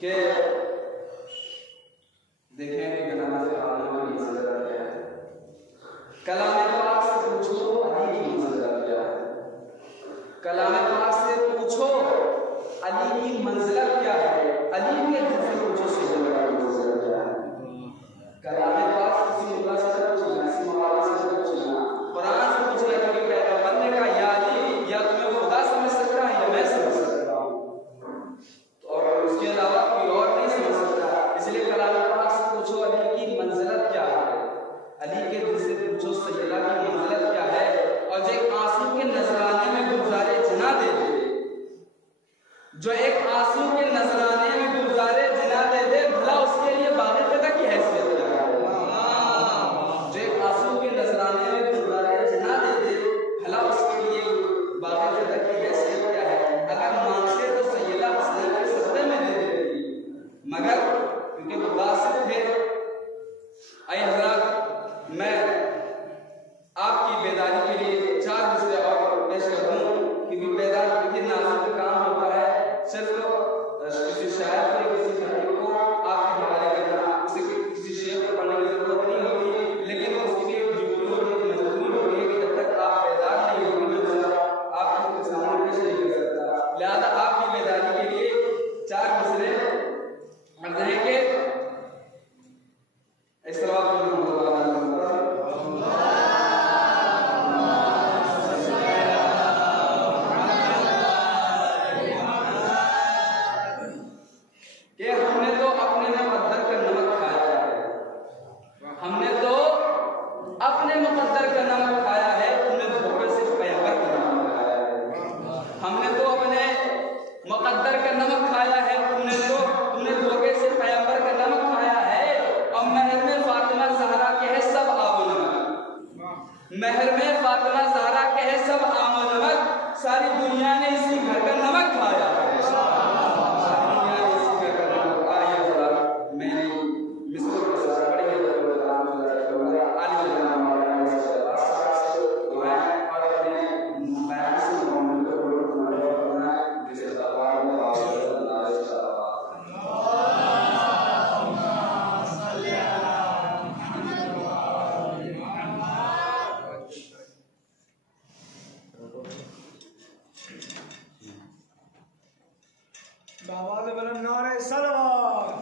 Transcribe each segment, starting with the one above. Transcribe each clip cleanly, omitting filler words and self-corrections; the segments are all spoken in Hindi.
कि देखें कि कलाम फ़ातिमा की मंज़िलत क्या है। कलाम पाक से पूछो अली की मंज़िलत क्या है। कलाम पाक से पूछो अली की मंज़िलत क्या है। अली के दिल से पूछो सैयदा की मंज़िलत क्या है। कलाम पाक किसी मुल्ला से पूछना, किसी मौलाना से पूछना, कुरान से पूछना कि पैगंबर ने कहा या अली, या तुम्हें खुदा समझ सकता है या मैं समझ सकता हूँ, और उसके अलावा कोई और नहीं समझ सकता। इसलिए कलाम पाक से पूछो अली की मंज़िलत क्या है। अली के दिल से पूछो सैयदा की मंज़िलत क्या है। और जो एक आंसू के नजराने में गुलज़ारे जिना दे दे, जो एक आंसू के नजराने में गुलज़ारे जिना दे दे, भला उसके लिए बाग़े फ़िदा की हैसियत क्या है। जो एक आंसू के नजराने में गुलज़ारे जिना दे दे, भला उसके लिए बाग़े फ़िदा की हैसियत क्या है। अगर मांगते तो सैयदा हसनैन के सदक़े में दे देती, मगर क्योंकि वो गासिब थे। आइए हज़रात, मैं आपकी बेदारी के लिए 4 मिसरे और पेश कर दूं, क्योंकि बेदारी कितनी नाजुक काम होता है। सिर्फ किसी शायर को, किसी खतीब को आपके हवाले करना, किसी शेर को पढ़ने की जरूरत नहीं होती, लेकिन उसकी एक ड्यूटी होती है, मजबूरी होती है कि जब तक आप बेदार नहीं होंगे मैं आपके सामने पेश नहीं कर सकता। लिहाजा आपकी बेदारी के लिए 4 मिसरे अर्ज़ है कि इस तरह महर में फातिमा ज़हरा के है सब आमो नमक, सारी दुनिया ने इसी घर का नमक खाया है। सारी दुनिया ने इसी घर का नमक खाया है। मेरी मिस्र के साथ बड़ी है तो आली जनाब मौलाना से दुआ और अपने बयान से मोहम्मद को बोलना जिसे दरबार में आवाज़ बुलंद नारे सलावत।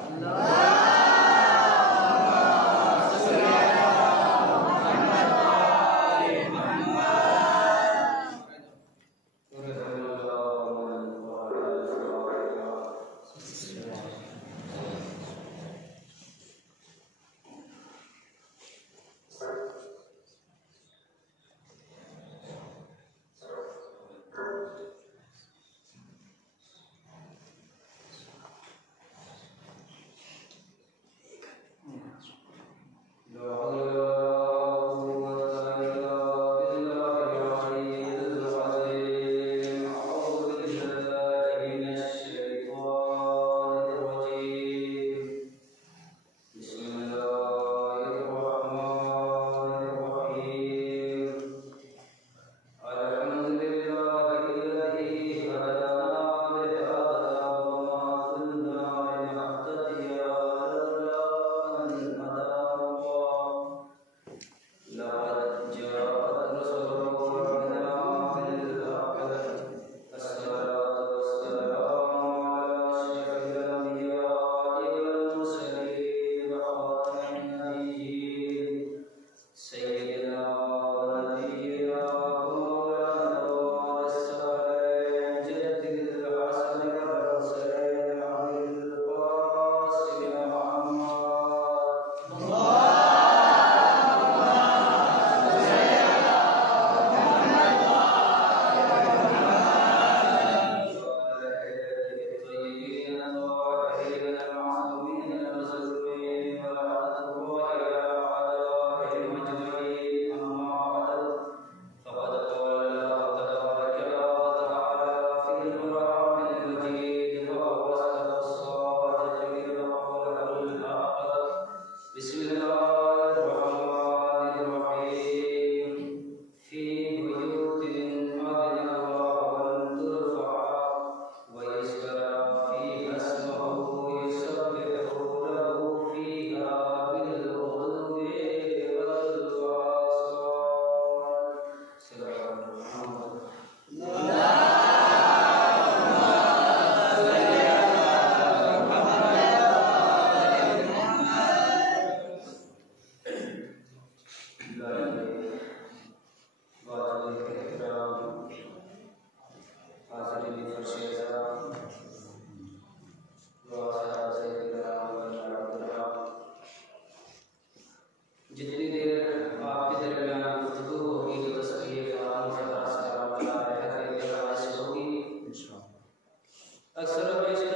सर्वश्रेष्ठ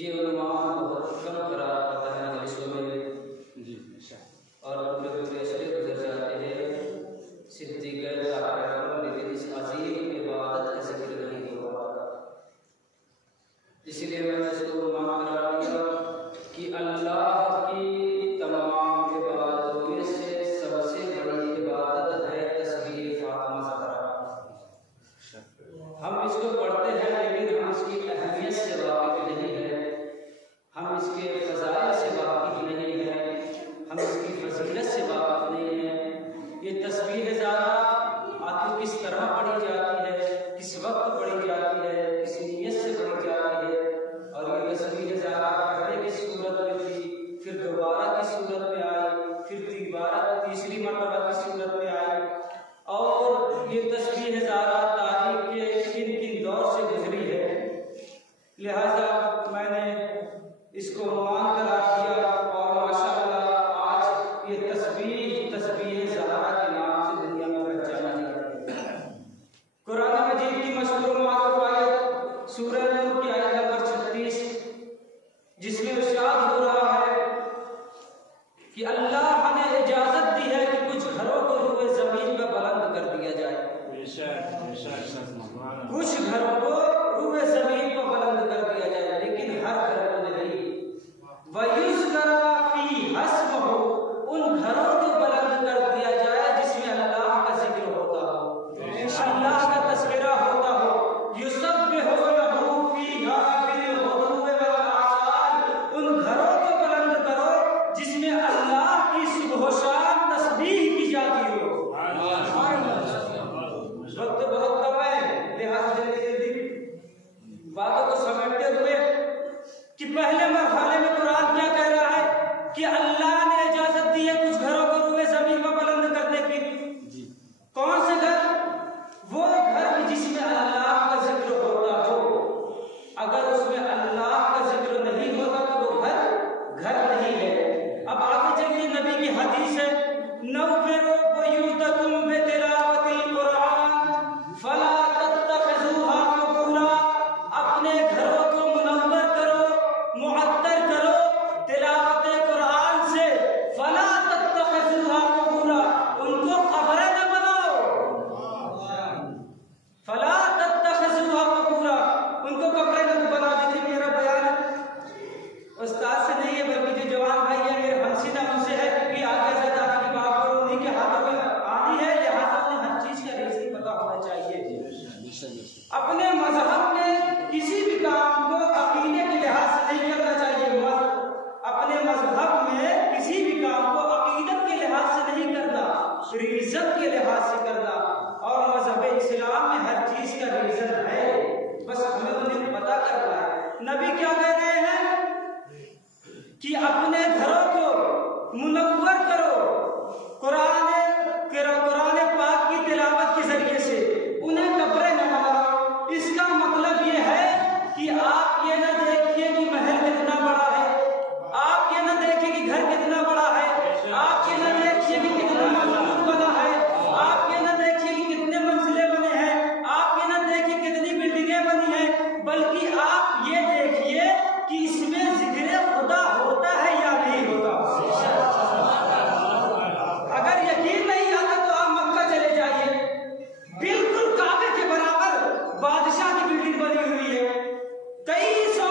ये अनुमान बहुत कम करार पाता है विश्व में जी और पूरे पूरे से गुजर जाते हैं सिद्धि गैर लेकिन इस अजीब इबादत का जिक्र नहीं हो पाता। इसलिए मैंने इसको अनुमान करा दिया कि अल्लाह की तमाम इबादतों में से सबसे बड़ी इबादत है तस्बीह फातिमा ज़हरा। हम इसको पढ़ते हैं लेकिन हम इसकी अहमियत से वाकिफ नहीं है, हम इसके फज़ाइल से वाकिफ नहीं है, हम इसकी फजीलत से वाकिफ नहीं है। ये तस्बीह ज़हरा आखिर किस तरह पढ़ी जाती है, किस वक्त पढ़ी जाती है, किस नीयत से पढ़ी जाती है, और ये तस्बीह ज़हरा पहले किस सूरत में थी, फिर दोबारा किस सूरत में आई, फिर दोबारा तीसरी मरतबा किस सूरत में आई, और ये तस्बीह ज़हरा तारीख के किन किन दौर से गुजरी है। लिहाजा मैंने इसको मान करार दिया और माशाअल्लाह आज ये तस्बीह ज़हरा के नाम से दुनिया में पहचानी जाती है। कुरान मजीद की मशहूर मारूफ आयत सूरह नूर की आयत नंबर 36 जिसमें इरशाद हो रहा है कि अल्लाह ने इजाजत दी है कि कुछ घरों को रूए जमीन पर बुलंद कर दिया जाए, कुछ घरों को रूए जमीन पर बुलंद कर दिया जाए, लेकिन हर घर को नहीं। वयुज़करा फी हस्मुहु, उन घरों को बुलंद कर दिया जाए जिसमें अल्लाह का जिक्र होता हो, अल्लाह का तज़किरा होता हो। युसब्बिहु लहू फीहा बिल-गुदुव्वि वल-आसाल, उन घरों को बुलंद करो जिसमें अल्लाह की सुबह शाम तस्बीह की जाती हो। वक्त बहुत कम है, लिहाजा जल्दी बातों को समेटते हुए कि पहले मरहले में कुरान क्या कह रहा है कि अल्लाह ने इजाजत दी है कुछ घरों को रूए जमीन पर बुलंद करने की। कौन से घर? वो घर जिसमें अल्लाह का जिक्र होता हो। अगर उसमें अल्लाह का जिक्र नहीं होता तो वो घर नहीं है। अब आगे चलिए, नबी की हदीस है, नव्विरू बुयूतकुम बितिलावतिल कुरान फला तत्तखिज़ूहा कबूरा, अपने घरों को मुनव्वर करो, मुअत्तर करो तिलावत कुरान से। फला तत्तखिज़ूहा कबूरा, उनको कब्रें न बनाओ। फला तत्तखिज़ूहा कबूरा, उनको कब्रें न बना दी। मेरा बयान उस्ताद से नहीं है बल्कि जो जवान भाई है मेरे हमसीना उनसे है, क्योंकि आगे से दादा की बात करो, उन्हीं के हाथों में आनी है, लिहाजा उन्हें हर चीज का रीज़न पता होना चाहिए। अपने मजहब में किसी भी काम को अकीदे के लिहाज से नहीं करना चाहिए। अपने मजहब में किसी भी काम को अकीदत के लिहाज से नहीं करना, रीजन के लिहाज से करना। और मजहब इस्लाम में हर चीज का रीजन है, बस हमें उन्हें पता करना है। नबी क्या कह रहे हैं कि अपने घरों को मुनव्वर करो कुरान पाक की तिलावत के जरिए से, उन्हें कब्रें न बनाओ। इसका मतलब ये है कि आप ये न देखिए कि महल कितना बड़ा है, आप ये न देखिए कि घर कितना बड़ा है, आप ये न देखिए कि कितना मजबूत बना है, आप ये न देखिए कि कितने मंजिलें बने हैं, आप ये न देखिए कितनी बिल्डिंगें बनी हैं, बल्कि आप ये देखिए कि इसमें जिक्र खुदा होता है या नहीं होता। अगर यकीन नहीं आता तो आप मक्का चले जाइए, बिल्कुल काबे के बराबर बादशाह की बिल्डिंग बनी हुई है, कई सौ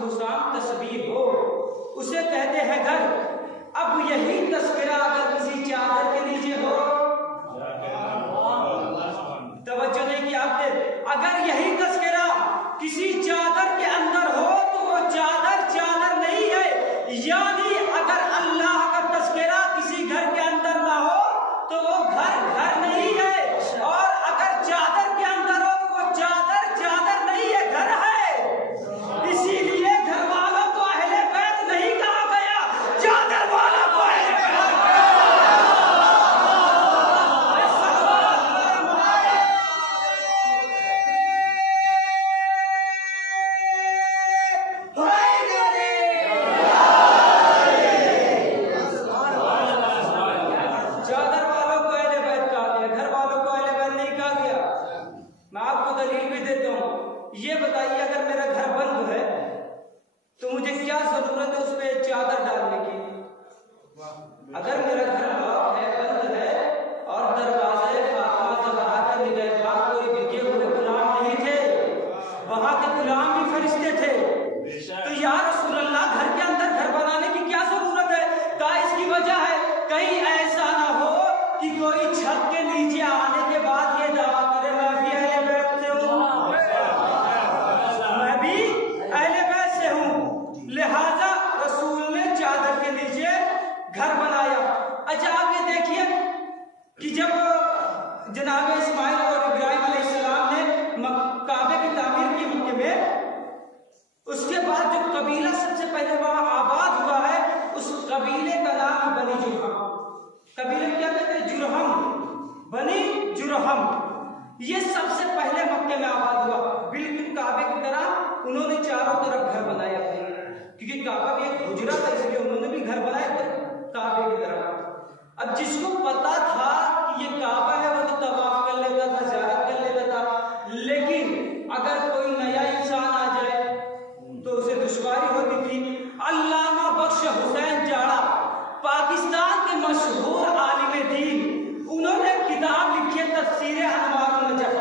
सुबह शाम तस्बीह हो, उसे कहते हैं घर। अब यही तस्करा अगर किसी चादर के नीचे हो, तवज्जो नहीं की आपने, अगर यही तस्करा किसी चादर के अंदर हो तो वो चादर चादर नहीं है। यानी अगर अल्लाह का तस्करा किसी घर के अंदर ना हो तो वो घर घर नहीं है, और अगर चादर के अंदर हो तो वो चादर चादर नहीं है, घर है। इसीलिए घर वालों को अहले बैत नहीं कहा गया, चादर वालों को अहले बैत। चादर वालों को अहले बैत कहा गया, घर वालों को अहले बैत नहीं कहा गया। मैं आपको दलील भी देता हूँ। ये बताइए अगर मेरा घर बंद है तो मुझे क्या जरूरत है उस पर चादर डालने की? अगर मेरा घर लॉक है, बंद है, और दरवाजे फातिमा ज़हरा के निगहबान कोई बिके हुए गुलाम नहीं थे, वहां के गुलाम भी फरिश्ते थे, तो या रसूल अल्लाह घर के अंदर घर बनाने की क्या जरूरत है? क्या इसकी वजह है कहीं ऐसा ना हो कि कोई छत के नीचे आने के बाद ये दावा करे मैं भी अहले बैत से हूँ, मैं भी अहले बैत से हूँ। लिहाजा रसूल ने चादर के नीचे घर बनाया। अच्छा आप ये देखिए कि जब जनाब इस्माइल और इब्राहिम अलैहिस्सलाम ने काबे की तामीर की मक्के में, उसके बाद जो कबीला सबसे पहले वहां आबाद हुआ है उस कबीले का नाम बनी जुरहम। कबीले क्या कहते हैं? जुरहम, बनी जुरहम। ये सबसे पहले मक्के में आबाद हुआ, बिल्कुल काबे की तरह। उन्होंने चारों तरफ घर बनाए अपने, क्योंकि काबा भी एक हुजरा था, इसलिए उन्होंने भी घर बनाए थे काबे की तरह। अब जिसको पता था कि ये काबा है वो तो तवाफ कर लेता था, ज़ियारत कर लेता था, लेकिन अगर कोई नया इंसान आ जाए तो उसे दुश्वारी होती थी। अल्लामा बख्श हुसैन जाड़ा पाकिस्तान के मशहूर आलिम दीन, उन्होंने किताब लिखी है तफसीर अनवारुन नजफ।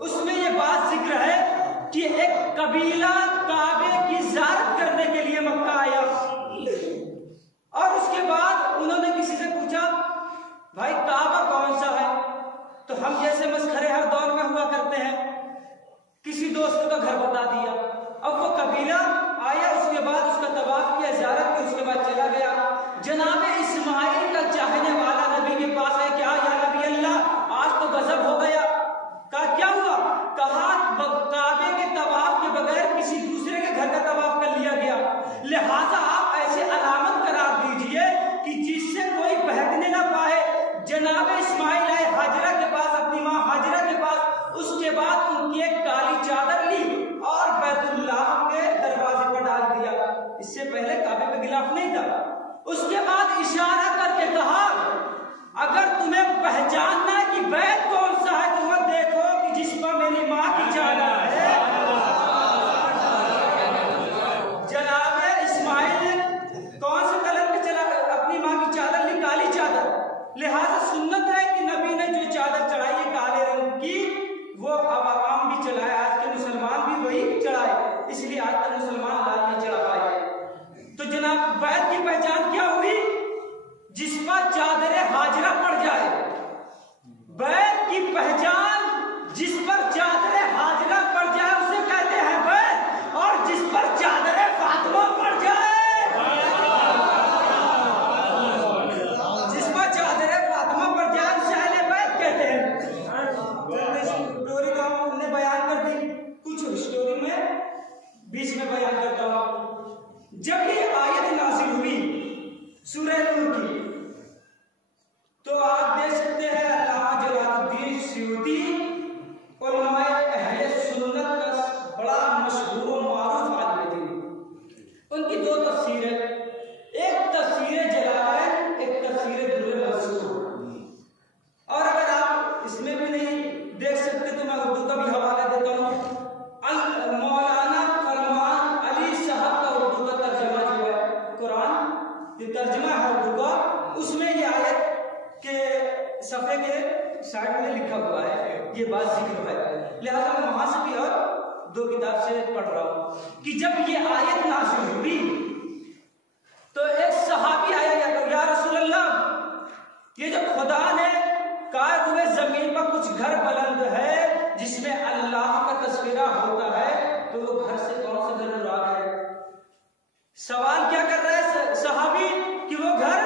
उसमें ये बात जिक्र है कि एक कबीला काबे की ज़ियारत करने के लिए मक्का आया, और उसके बाद उन्होंने किसी से पूछा भाई काबा कौन सा है? तो हम जैसे मस्खरे हर दौर में हुआ करते हैं, किसी दोस्त का घर बता दिया। अब वो कबीला आया, उसके बाद उसका तवाफ किया, ज़ियारत की, उसके बाद चला गया। जनाब इस्माइल का चाहने वाला नबी के पास है, क्या या नबी अल्लाह आज तो गजब हो गया। कहा क्या हुआ? कहा काबे के तवाफ के बगैर किसी दूसरे के घर का तवाफ कर लिया गया, लिहाजा आप ऐसे अलामत करार दीजिए कि जिससे कोई बहकने ना पाए। जनाब इस्माइल आए हाजरा के पास, अपनी माँ हाजरा के पास, उसके बाद उनकी एक काली चादर ली और बैतुल्लाह के दरवाजे पर डाल दिया। इससे पहले काबे पे गिलाफ नहीं था। उसके बाद इशारा करके कहा अगर तुम्हें पहचानना है कि बैत कौन सा है तो वह देखो कि जिस पर मेरी माँ की चादर है। जनाब इस्माइल ने कौन से कलर में चला अपनी माँ की चादर ली? काली चादर। लिहाजा सुन्नत है कि नबी ने जो चादर चढ़ाई है काले रंग की, वो अब आम भी चढ़ाए, आज के मुसलमान भी वही चढ़ाए, इसलिए आज तक मुसलमान लाल नहीं चढ़ा पाए। तो जनाब बैत की पहचान क्या हुई? जिस पर चादर हाजरा पड़ जाए। बैत की पहचान जिस पर चादर हाजरा पड़ जाए उसे कहते हैं बैत, और जिस पर चादर फातिमा पड़ जाए, जिस पर चादर फातिमा पड़ जाए उसे अहले बैत कहते हैं। स्टोरी तो हमने बयान कर दी, कुछ स्टोरी में बीच में बयान करता हूं। जब ये आयत नाज़िल हुई सूरह नूर की, तो आप देख सकते हैं अल्लामा जलालुद्दीन सयूती उलमाए अहले सुन्नत का बड़ा मशहूर और मारूफ आलिम थे। उनकी दो तफसीर है, एक तफसीर जलालैन, एक तफसीर दुर्र मंसूर। और अगर आप इसमें भी नहीं देख सकते तो मैं उर्दू का भी हवाला देता हूँ। मौलाना फरमान अली साहब का उर्दू का तर्जमा जो है कुरान, जो तर्जमा है उर्दू का, उसमें ये आयत के सफ़े के साइड में लिखा हुआ है, ये बात जिक्र है। लिहाजा मैं वहां से भी और 2 किताब से पढ़ रहा हूं कि जब ये आयत नाज़िल हुई तो एक सहाबी आया, या रसूल अल्लाह, ये जो खुदा ने कहा हुए जमीन पर कुछ घर बुलंद है जिसमें अल्लाह का तस्वीरा होता है, तो वो घर से कौन सा घर मुराद है? सवाल क्या कर रहा है सहाबी कि वो घर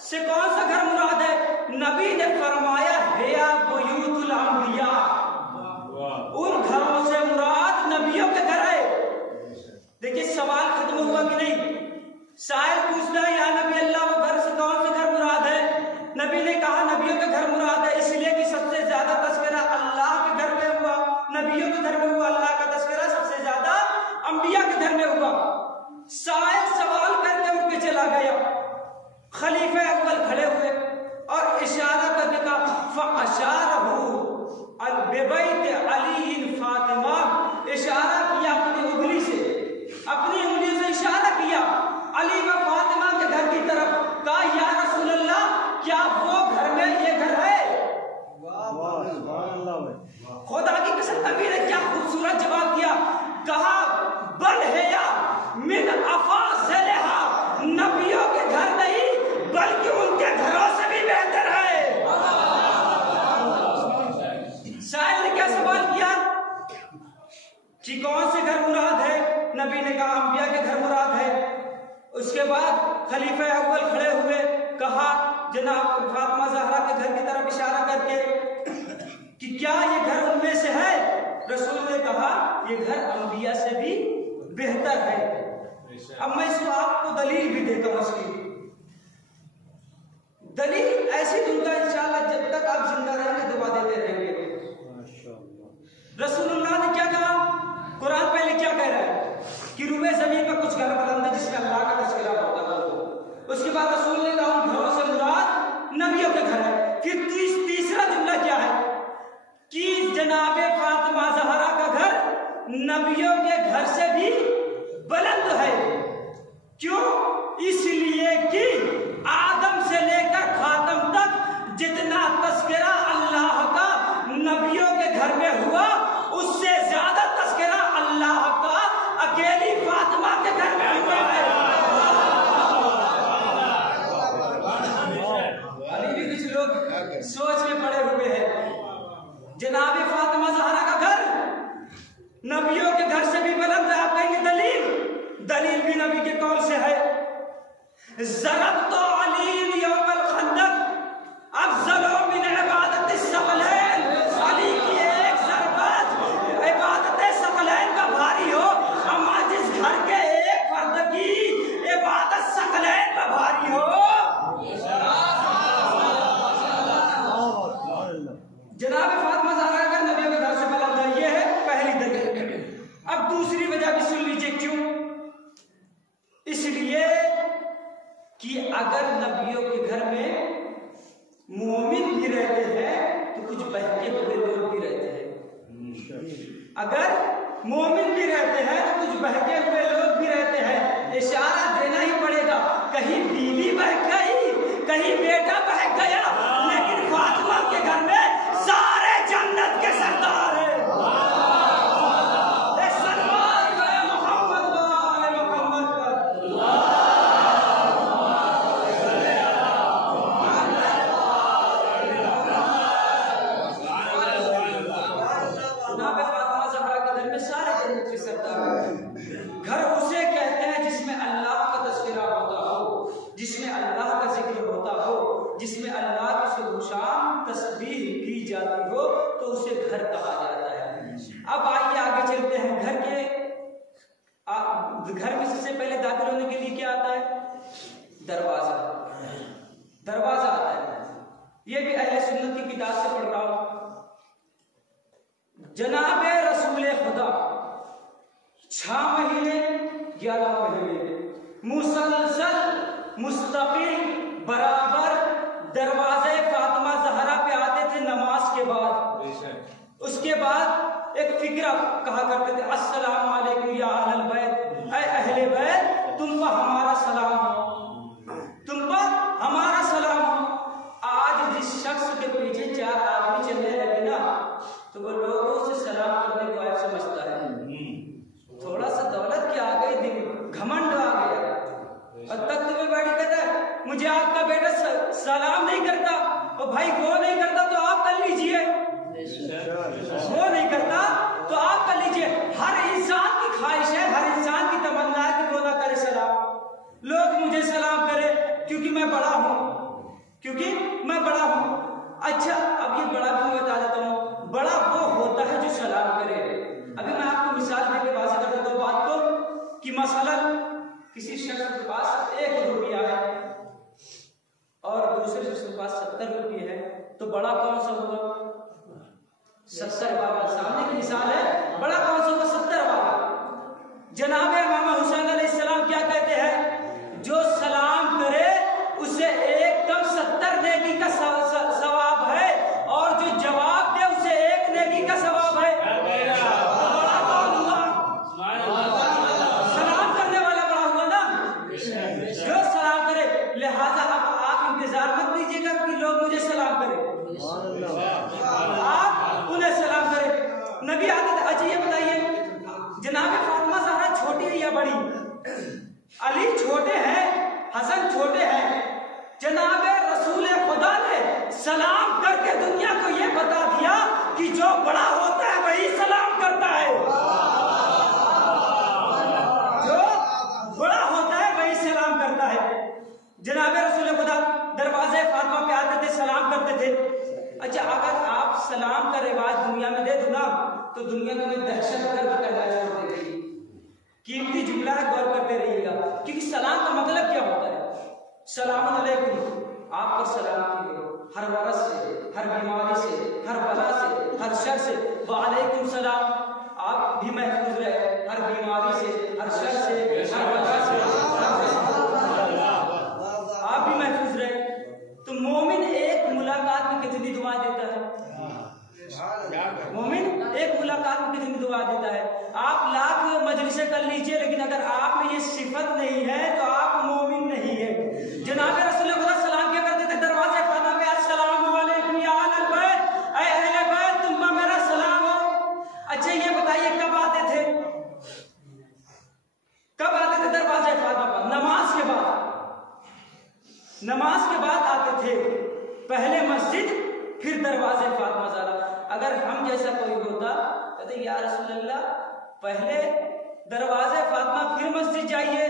से कौन सा घर मुराद है? नबी ने फरमाया हिया बुयूतुल अंबिया, उन घरों से मुराद नबियों के घर है। देखिए सवाल खत्म हुआ कि नहीं? शायद पूछना है या नबी अल्लाह, वो घर से कौन सा घर मुराद है? नबी ने कहा नबियों के घर मुराद है, इसलिए कि सबसे ज्यादा तस्करा अल्लाह के घर में हुआ, नबियों के घर में हुआ। अल्लाह का तस्करा सबसे ज्यादा अंबिया के घर में हुआ। शायद सवाल करके उठ के चला गया। खलीफे अव्वल खड़े हुए और इशारा करके कहा फअशारहु बिबैत अली फातिमा, इशारा किया अपनी उंगली से, अपनी उंगली से इशारा किया अली व फातिमा के घर की तरफ। कहा या रसूल अल्लाह, क्या वो घर में ये घर है? खुदा की कसम, नबी ने क्या खूबसूरत जवाब दिया। कहा बल है या मिन अफाज़िलहा, नबियों के घर नहीं बल्कि उनके घरों से भी बेहतर है। शायर ने क्या सवाल किया कि कौन से घर मुराद है? नबी ने कहा अंबिया के घर मुराद है। उसके बाद खलीफे अव्वल खड़े हुए, कहा जनाब फातिमा ज़हरा के घर की तरफ इशारा करके कि क्या ये घर उनमें से है? रसूल ने कहा ये घर अंबिया से भी बेहतर है। अब मैं इसको आपको दलील भी देता हूँ। इसकी दलील ऐसी दूंगा इंशाअल्लाह, जब तक आप जिंदा रहेंगे दुआ देते रहेंगे। रसूलुल्लाह ने क्या कहा? कुरान पहले क्या कह रहा है कि रूबे जमीन पर कुछ घर बुलंद है जिसमें अल्लाह का तस्वीरा होता है। उसके बाद रसूल ने कहा उन घरों से मुराद नबियों के घर है। फिर तीसरा जुमला क्या है कि जनाबे फातिमा ज़हरा का घर नबियों के घर से भी बुलंद है। क्यों? इसलिए कि आदम से लेकर खातम तक जितना तस्करा अल्लाह का नबियों के घर में हुआ, उससे ज्यादा तस्करा अल्लाह का अकेली फातिमा के घर में हुआ है। अभी भी कुछ लोग सोच में पड़े हुए हैं। जनाब फातिमा ज़हरा का घर नबियों के घर से भी बुलंद है। आप कहेंगे दलील? दलील भी नबी के कौल से है। ज़रब्तु अली यौमल खंदक अफ़ज़लु मिन इबादत सकलैन, अली की एक ज़रबत इबादत सकलैन का भारी हो, अम्मा जिस घर के एक फर्द की इबादत सकलैन का भारी हो। जनाब फातिमा ज़हरा का नबियों के घर से बुलंद है। ये है पहली दलील। अब दूसरी वजह भी सुन लीजिए क्यों। इसलिए कि अगर नबियों के घर में मोमिन भी रहते हैं तो कुछ बहके हुए लोग भी रहते हैं। अगर मोमिन भी रहते हैं तो कुछ बहके हुए लोग भी रहते हैं। इशारा देना ही पड़ेगा। कहीं बीवी बहक गई, कहीं बेटा बहक गया, लेकिन फातिमा के घर में सारे जन्नत के सरदार हैं। घर उसे कहते हैं जिसमें अल्लाह का तस्वीरा होता हो, जिसमें अल्लाह का जिक्र होता हो, जिसमें अल्लाह की सुबह तस्बीह की जाती हो, तो उसे घर कहा जाता है। अब आइए आगे चलते हैं। घर में सबसे पहले दाखिल होने के लिए क्या आता है? दरवाजा। दरवाजा आता है। ये भी अहले सुन्नत की किताब से पढ़ रहा हूं। जनाब रसूल खुदा 6 महीने 11 महीने मुसलसल मुस्तकिल बराबर दरवाजे फातिमा ज़हरा पे आते थे नमाज के बाद। उसके बाद एक फिक्रा कहा करते थे, अस्सलाम वालेकुम या अहल बैत, ऐ अहले बैत तुम पर हमारा सलाम हो, तुम पर हमारा सलाम हो। आज जिस शख्स के पीछे 4 आदमी चलने लगे ना, तो वो लोगों से सलाम करने को आप समझता है। भाई वो नहीं करता तो आप कर लीजिए, वो नहीं करता तो आप कर लीजिए। हर इंसान की ख्वाहिश है, हर इंसान की तमन्ना है कि वो ना करे सलाम, लोग मुझे सलाम करे क्योंकि मैं बड़ा हूं, क्योंकि मैं बड़ा हूं। अच्छा, अब ये बड़ा भी मैं बता देता हूं, बड़ा वो होता है जो सलाम करे। अभी मैं आपको मिसाल देके वाज़ेह कर देता हूं बात को कि मसलन किसी शख्स के पास 1 रुपया है और दूसरे शख्स के पास 70 रुपये है, तो बड़ा कौन सा होगा? 70 वाला। सामने की मिसाल है, बड़ा कौन सा होगा? 70 वाला। जनाब इमाम हुसैन अलैहिस्सलाम क्या कहते हैं? जो सलाम करे उसे एकदम 70 नेकी का सवाब है, और जो जवाब दे उसे 1 नेकी का सवाब है। बड़ा कौन हुआ? सलाम करने वाला बड़ा हुआ ना, जो सलाम करे। लिहाजा अब आप इंतजार मत कीजिएगा कि लोग मुझे सलाम करें, आप उन्हें सलाम करें। नबी आते। अच्छा ये बताइए, जनाब फातिमा ज़हरा छोटी है या बड़ी? अली छोटे हैं, हसन छोटे हैं। जनाब रसूल खुदा ने सलाम करके दुनिया को ये बता दिया कि जो बड़ा होता है वही सलाम करता है, जो बड़ा होता है वही सलाम करता है। जनाब रसूल खुदा दरवाजे फातिमा पे आते थे, सलाम करते थे। अच्छा, अगर आप सलाम का रिवाज दुनिया में दे दो ना, तो दुनिया तुम्हें दहशतगर्द कहना छोड़ देगी। कीमती जुमला है, गौर करते रहिएगा, क्योंकि सलाम का मतलब क्या होता है? सलाम अलैकुम, आप पर सलाम की हो, हर वरस से, हर बीमारी से, हर बला से, हर शर से। वालेकुम सलाम, आप भी महफूज रहे हर बीमारी से, हर शर से, हर बला से, आप भी महफूज रहे। तो मोमिन एक मुलाकात में कितनी दुआ देता है? मोमिन एक मुलाकात में कितनी दुआ देता है? आप लाख मजलिसें कर लीजिए, लेकिन अगर आप में ये सिफत नहीं है तो आप मोमिन नहीं है। जनाब रसूल खुदा सलाम क्या करते थे दरवाजे फातिमा पे? अस्सलामु अलैकुम या अहल बैत, ऐ अहले बैत तुम पर मेरा सलाम हो। अच्छा ये बताइए, कब आते थे? कब आते थे दरवाजे फातिमा पर? नमाज के बाद, नमाज के बाद आते थे। पहले मस्जिद, फिर दरवाजे फातिमा ज़हरा। अगर हम जैसा कोई होता कहते या रसूल अल्लाह, पहले दरवाजे फातिमा फिर मस्जिद जाइए,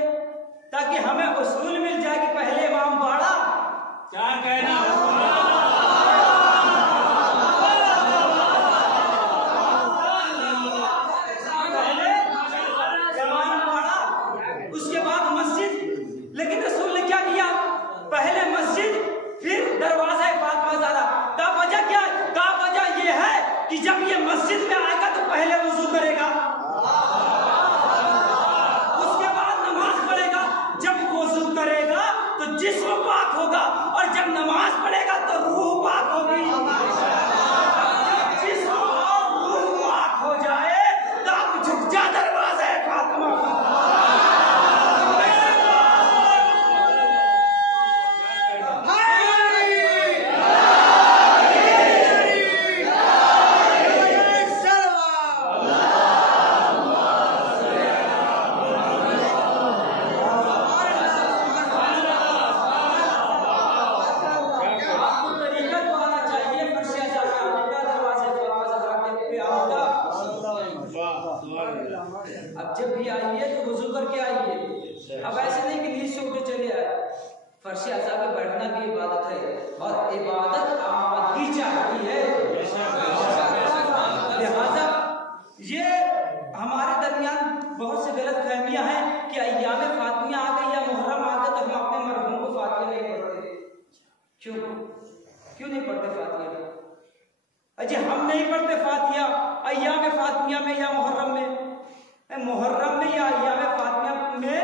ताकि हमें उसूल मिल जाए कि पहले इमाम बाड़ा। क्या कहना? पहले इमाम बाड़ा, उसके बाद मस्जिद। लेकिन रसूल ने क्या किया? पहले मस्जिद, फिर दरवाजे फातिमा ज़हरा। का वजह क्या है? का वजह यह है कि जब ये मस्जिद में आएगा तो पहले वुजू करेगा, उसके बाद नमाज पढ़ेगा। जब वुजू करेगा तो जिस्म पाक होगा, और जब नमाज पढ़ेगा तो रूह पाक होगी। जब जिस्म और रूह पाक हो जाए तब झुक जा दरवाजे फातिमा। अब जब भी आइए तो वुजू करके आइए। अब ऐसे नहीं कि नीचे उठ के चले आए। फर्श आज़ा पे बैठना भी इबादत है, और इबादत आमदगी चाहती है। लिहाजा ये हमारे दरमियान बहुत से गलत फहमियां हैं कि अय्याम फातिमा आ गई या मुहर्रम आ गया तो हम अपने मरहूम को फातिहा नहीं पढ़ते। क्यों नहीं पढ़ते फातिहा? अजय हम नहीं पढ़ते फातिहा अय्याम फातिमा में या मुहर्रम में। मुहर्रम में या अय्याम फातिमा में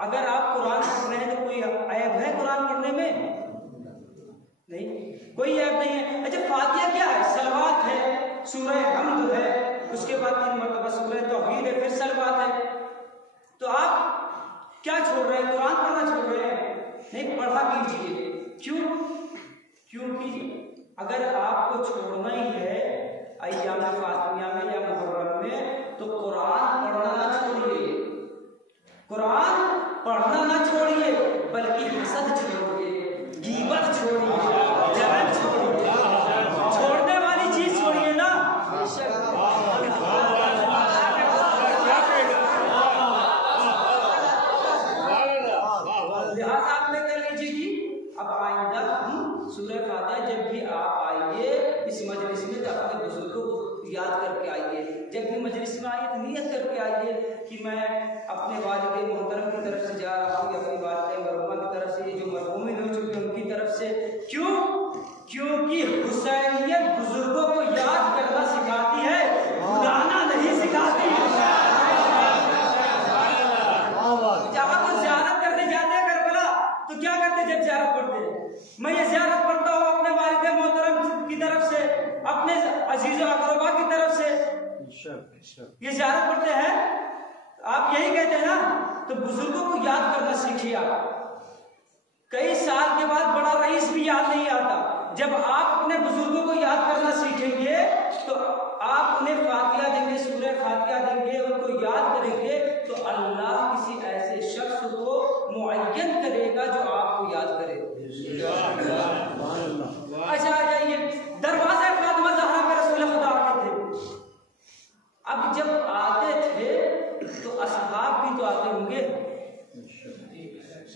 अगर आप कुरान पढ़ रहे हैं तो कोई ऐब है कुरान पढ़ने में? नहीं, कोई ऐब नहीं है। अच्छा, फातिहा क्या है? सलवात है, सूरह हम्द है, उसके बाद 3 मरतबा सूरह तौहीद है, फिर सलवात है। तो आप क्या छोड़ रहे हैं? कुरान पढ़ना छोड़ रहे हैं? नहीं, पढ़ा कीजिए। क्यों? क्योंकि अगर आपको छोड़ना ही है अय्याम फातिमा में या मुहर्रम में, तो कुरान पढ़ना ना छोड़िए, कुरान पढ़ना ना छोड़िए, बल्कि हसद छोड़िए, गीबत छोड़िए, जलन छोड़िए। की मजलिस में आइए तो नियत करके आइए कि मैं अपने वालिद मोहतरम की तरफ से जा रहा हूँ, अपनी वालिद मरहूमा की तरफ से, ये जो मरहूमिन हो चुके उनकी तरफ से। क्यों? क्योंकि हुसैनियत बुजुर्गों को याद करना सिखाती है, भुलाना नहीं सिखाती। जब आप ज़ियारत करने जाते हैं करबला तो क्या करते हैं? जब ज़ियारत पढ़ते हैं, मैं ये ज़ियारत पढ़ता हूँ अपने वालिद मोहतरम की तरफ से, अपने अजीज़ अक़रबा की तरफ से, ये ज़ियारत पढ़ते हैं। आप यही कहते हैं ना, तो बुजुर्गों को याद करना सीखिए आप। कई साल के बाद बड़ा रईस भी याद नहीं आता। जब आप अपने बुजुर्गों को याद करना सीखेंगे तो आप उन्हें फातिहा देंगे, सूरह फातिहा देंगे, उनको याद करेंगे तो अल्लाह किसी ऐसे शख्स को मुअय्यन करेगा जो आपको याद करे। अच्छा आ जाइए, दरवाज़े फातिमा ज़हरा पे रसूल खुदा आते थे। अब जब आते थे तो असहाब भी तो आते होंगे।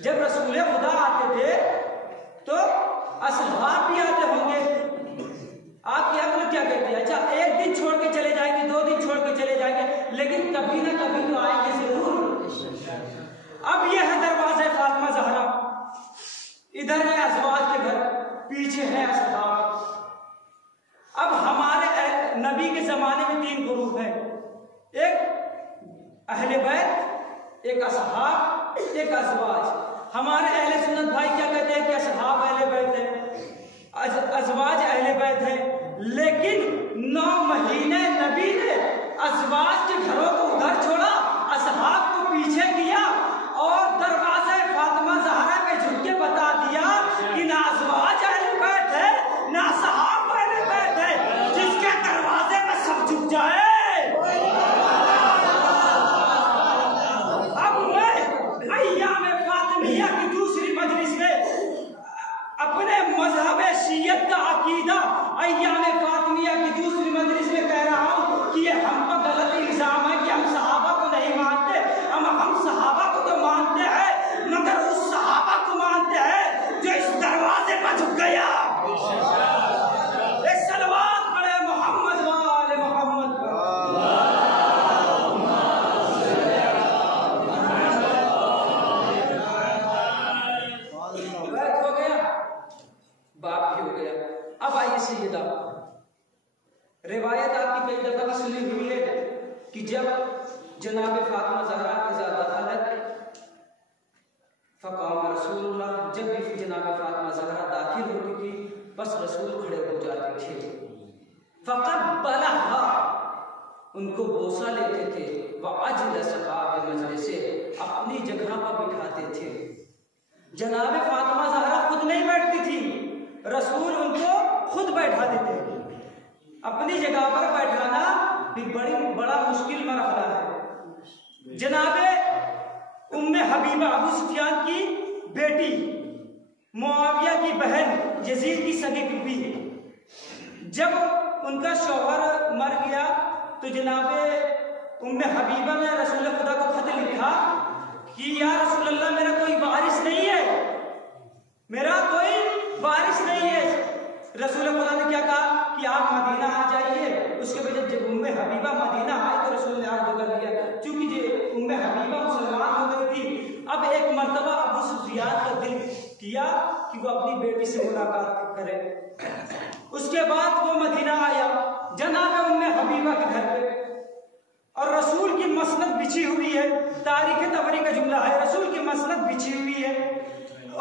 जब रसूल खुदा आते थे तो असहाब भी आते होंगे। आप क्या कहते हैं? अच्छा, एक दिन छोड़ के चले जाएंगे, 2 दिन छोड़ के चले जाएंगे, लेकिन कभी ना कभी तो आएंगे जरूर। अब यह है दरवाज़े फातिमा ज़हरा, इधर है अज़वाज के घर, पीछे है असहाब। अब हमारे नबी के जमाने में 3 ग्रुप हैं, एक अहले बैत, एक असहाब, एक अज़वाज। हमारे अहले सुन्नत भाई क्या कहते हैं कि असहाब अहले बैत है, अज़वाज अहले बैत है। लेकिन 9 महीने नबी ने अज़वाज के घरों को उधर छोड़ा, असहाब को पीछे किया और दरवाज़े फातिमा ज़हरा पे झुक के बता दिया कि ना अज़वाज अहले बैत है ना असहाब अहले बैत है, जिसके दरवाजे पे सब झुक जाए। अपने मजहब शियत का अकीदा अय्याम फातिमिया की दूसरी मजलिस में कह रहा हूँ कि ये हम पर गलत इल्जाम है कि हम सहाबा को नहीं मानते। हम सहाबा को तो मानते हैं, मगर उस सहाबा को मानते हैं जो इस दरवाजे पर झुक गया। एक सलवात पढ़े मोहम्मद वाले मोहम्मद। बाप भी हो गया। अब आइए सैयदा, रिवायत आपकी कई दफा की सुनी हुई है कि जब जनाब फातिमा ज़हरा की दखलत फ़क़ाम रसूलुल्लाह, जब भी जनाब फातिमा ज़हरा दाखिल होती थी बस रसूल खड़े हो जाते थे। फ़क़ब्बलहा, उनको बोसा लेते थे, वअजलसहा बिमजलिसे, अपनी जगह पर बिठाते थे। जनाब फातिमा ज़हरा खुद नहीं बैठती थी, रसूल उनको खुद बैठा देते। अपनी जगह पर बैठाना भी बड़ा मुश्किल मरहला है। जनाबे उम्मे हबीबा अबू सुफियान की बेटी, मुआविया की बहन, यजीद की सगी बीबी, जब उनका शौहर मर गया तो जनाबे उम्मे हबीबा ने रसूल खुदा को खत लिखा कि या रसूल अल्लाह, मेरा कोई वारिस नहीं है, मेरा कोई वारिस नहीं है। रसूल खुदा ने क्या कहा कि आप मदीना आ जाइए। उसके बाद जब उम्मे हबीबा मदीना आई तो रसूल ने अर्ज़ कर लिया, क्योंकि उम्मे हबीबा मुसलमान हो गई थी। अब एक मर्तबा अबू सुफियान का दिल किया कि वो अपनी बेटी से मुलाकात करे। उसके बाद वो मदीना आया जनाब उम्मे हबीबा के घर पे, और रसूल की मसनद बिछी हुई है। तारीख तबरी का जुमला है, रसूल की मसनद बिछी हुई है।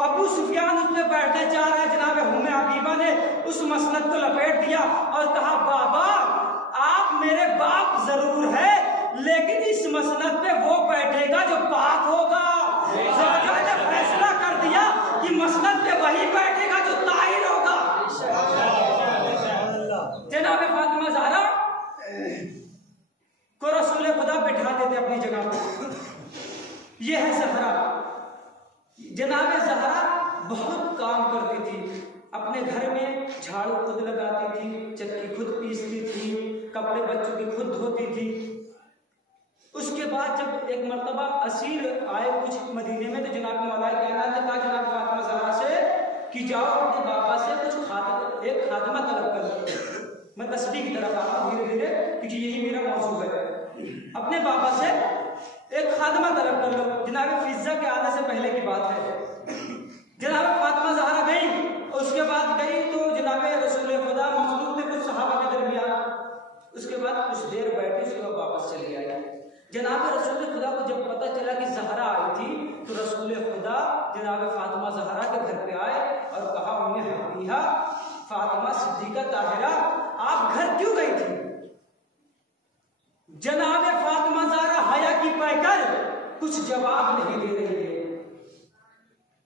अबू सुफियान उसमें बैठने जा रहा है, जनाब उम्मे हबीबा ने उस मसनद को लपेट दिया और कहा, बाबा आप मेरे बाप जरूर है, लेकिन इस मसनद पे वो बैठेगा जो पाक होगा। ज़ौजा ने फैसला कर दिया कि मसनद पे वही बैठेगा जो ताहिर होगा। जनाब फातिमा ज़हरा को रसूल खुदा बिठा देते अपनी जगह पर। यह है ज़हरा। जनाब ज़हरा बहुत काम करती थी, अपने घर में झाड़ू खुद लगाती थी, चक्की खुद पीसती थी, कपड़े बच्चों की खुद धोती थी। उसके बाद जब एक मर्तबा असीर आए कुछ मदीने में, तो जनाब मौलाए कायनात ने कहा जनाब फातिमा ज़हरा से कि जाओ अपने बाबा से कुछ एक खादिमा तलब कर। मैं तस्बीह की तरफ आता हूँ धीरे धीरे, क्योंकि यही मेरा मौजू है। अपने बाबा से एक खादमा तलब कर लो। जनाब फिजा के आने से पहले की बात है। जनाब फातिमा ज़हरा गई, उसके बाद गई तो जनाब रसूल खुदा मखलूक थे कुछ सहाबा के दरमियान, उसके बाद कुछ देर बैठी, उसके बाद वापस चली आई। जनाब रसूल खुदा को जब पता चला कि ज़हरा आई थी तो रसूल खुदा जनाब फातिमा ज़हरा के घर पे आए और कहा, उम्मे हबीहा फातिमा सिद्दीका ताहिरा, आप घर क्यों गई थी? जनाब फातिमा ज़हरा हया की पैकर कुछ जवाब नहीं दे रही है,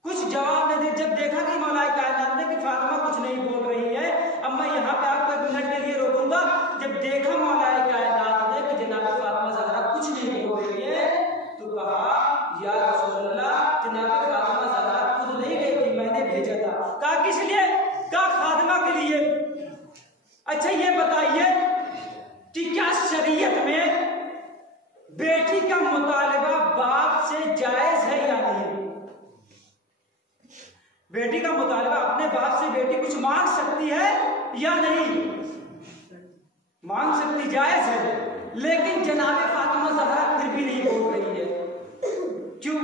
कुछ जवाब नहीं दे। जब देखा कि मौलाए कायनात ने कि फातिमा कुछ नहीं बोल रही है, अब मैं यहाँ पे आपको एक मिनट के लिए रोकूंगा। जब देखा मौलाए कायनात ने कि जनाब फातिमा ज़हरा कुछ नहीं बोल रही है तो कहा, या रसूलल्लाह, जनाब फातिमा ज़हरा खुद नहीं गई थी, मैंने भेजा था। कहा किस लिए? कहा खादमा के लिए। अच्छा ये बताइए कि क्या शरीयत में बेटी का मुतालिबा बाप से जायज है या नहीं? बेटी का मुतालिबा अपने बाप से बेटी कुछ मांग सकती है या नहीं? मांग सकती, जायज है। लेकिन जनाब फातिमा ज़हरा फिर भी नहीं बोल रही है। क्यों?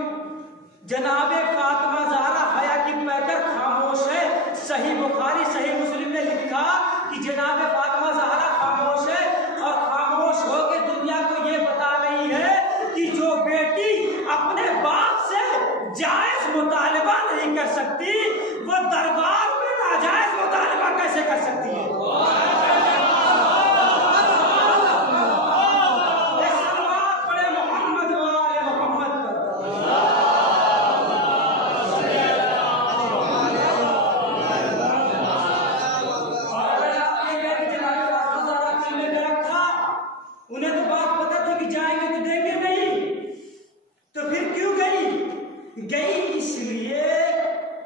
जनाब फातिमा ज़हरा हया की पैकर खामोश है। सही बुखारी सही मुस्लिम ने लिखा कि जनाब फातिमा ज़हरा खामोश है और खामोश होकर दुनिया को ये बता रही है कि जो बेटी अपने बाप से जायज मुतालिबा नहीं कर सकती, वो दरबार में नाजायज मुतालिबा कैसे कर सकती है? गई इसलिए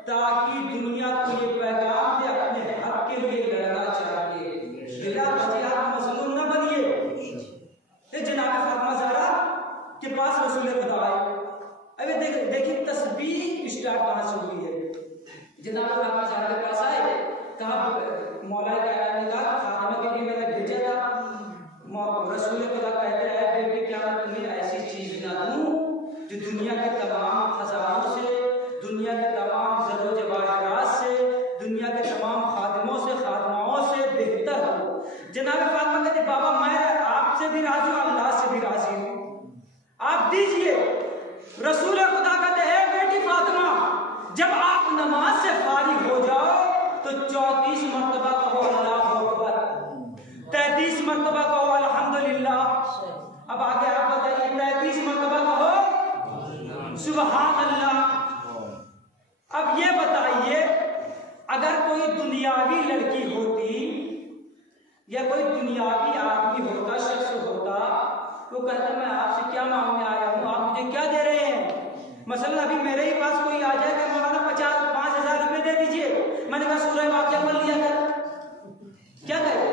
ताकि दुनिया को ये पैगाम दे अपने हक के लिए लड़ना चाहिए, बिला वजह मजलूम न बनिए। जनाब फातिमा ज़हरा के पास रसूल खुदा आए। अबे देखिए तस्बीह स्टार्ट कहाँ से हुई है। जनाब फातिमा ज़हरा के पास आए, कहा मौला कायनात ने कहा फातिमा के लिए मैंने भेजा था। रसूल खुदा कहते हैं, बेटी क्या मैं तुम्हें ऐसी चीज ना दूं जो दुनिया के तमाम खजानों से, दुनिया के तमाम ज़रो जवाहरात से, दुनिया के तमाम खादिमों से, खादमाओं से बेहतर हो। जनाब फातिमा कहते बाबा मैं आपसे भी राजी हूँ, अल्लाह से भी राजी हूँ, आप दीजिए। रसूल खुदा कहते हैं बेटी फातिमा, जब आप नमाज से फारिग हो जाओ तो 34 मरतबा कहो अल्लाहु अकबर, 33 मरतबा कहो अल्हम्दुलिल्लाह। अब आगे आप बताइए, 33 मरतबा कहो सुबहान अल्लाह। अब ये बताइए, अगर कोई दुनियावी लड़की होती या कोई दुनियावी आदमी होता, शख्स होता, वो कहता मैं आपसे क्या मांगने आया हूँ, आप मुझे क्या दे रहे हैं? मसलन अभी मेरे ही पास कोई आ जाए कि मौलाना 5,000 रुपए दे दीजिए, मैंने कहा सूरह वाक़िया पढ़ लिया कर, क्या कहे?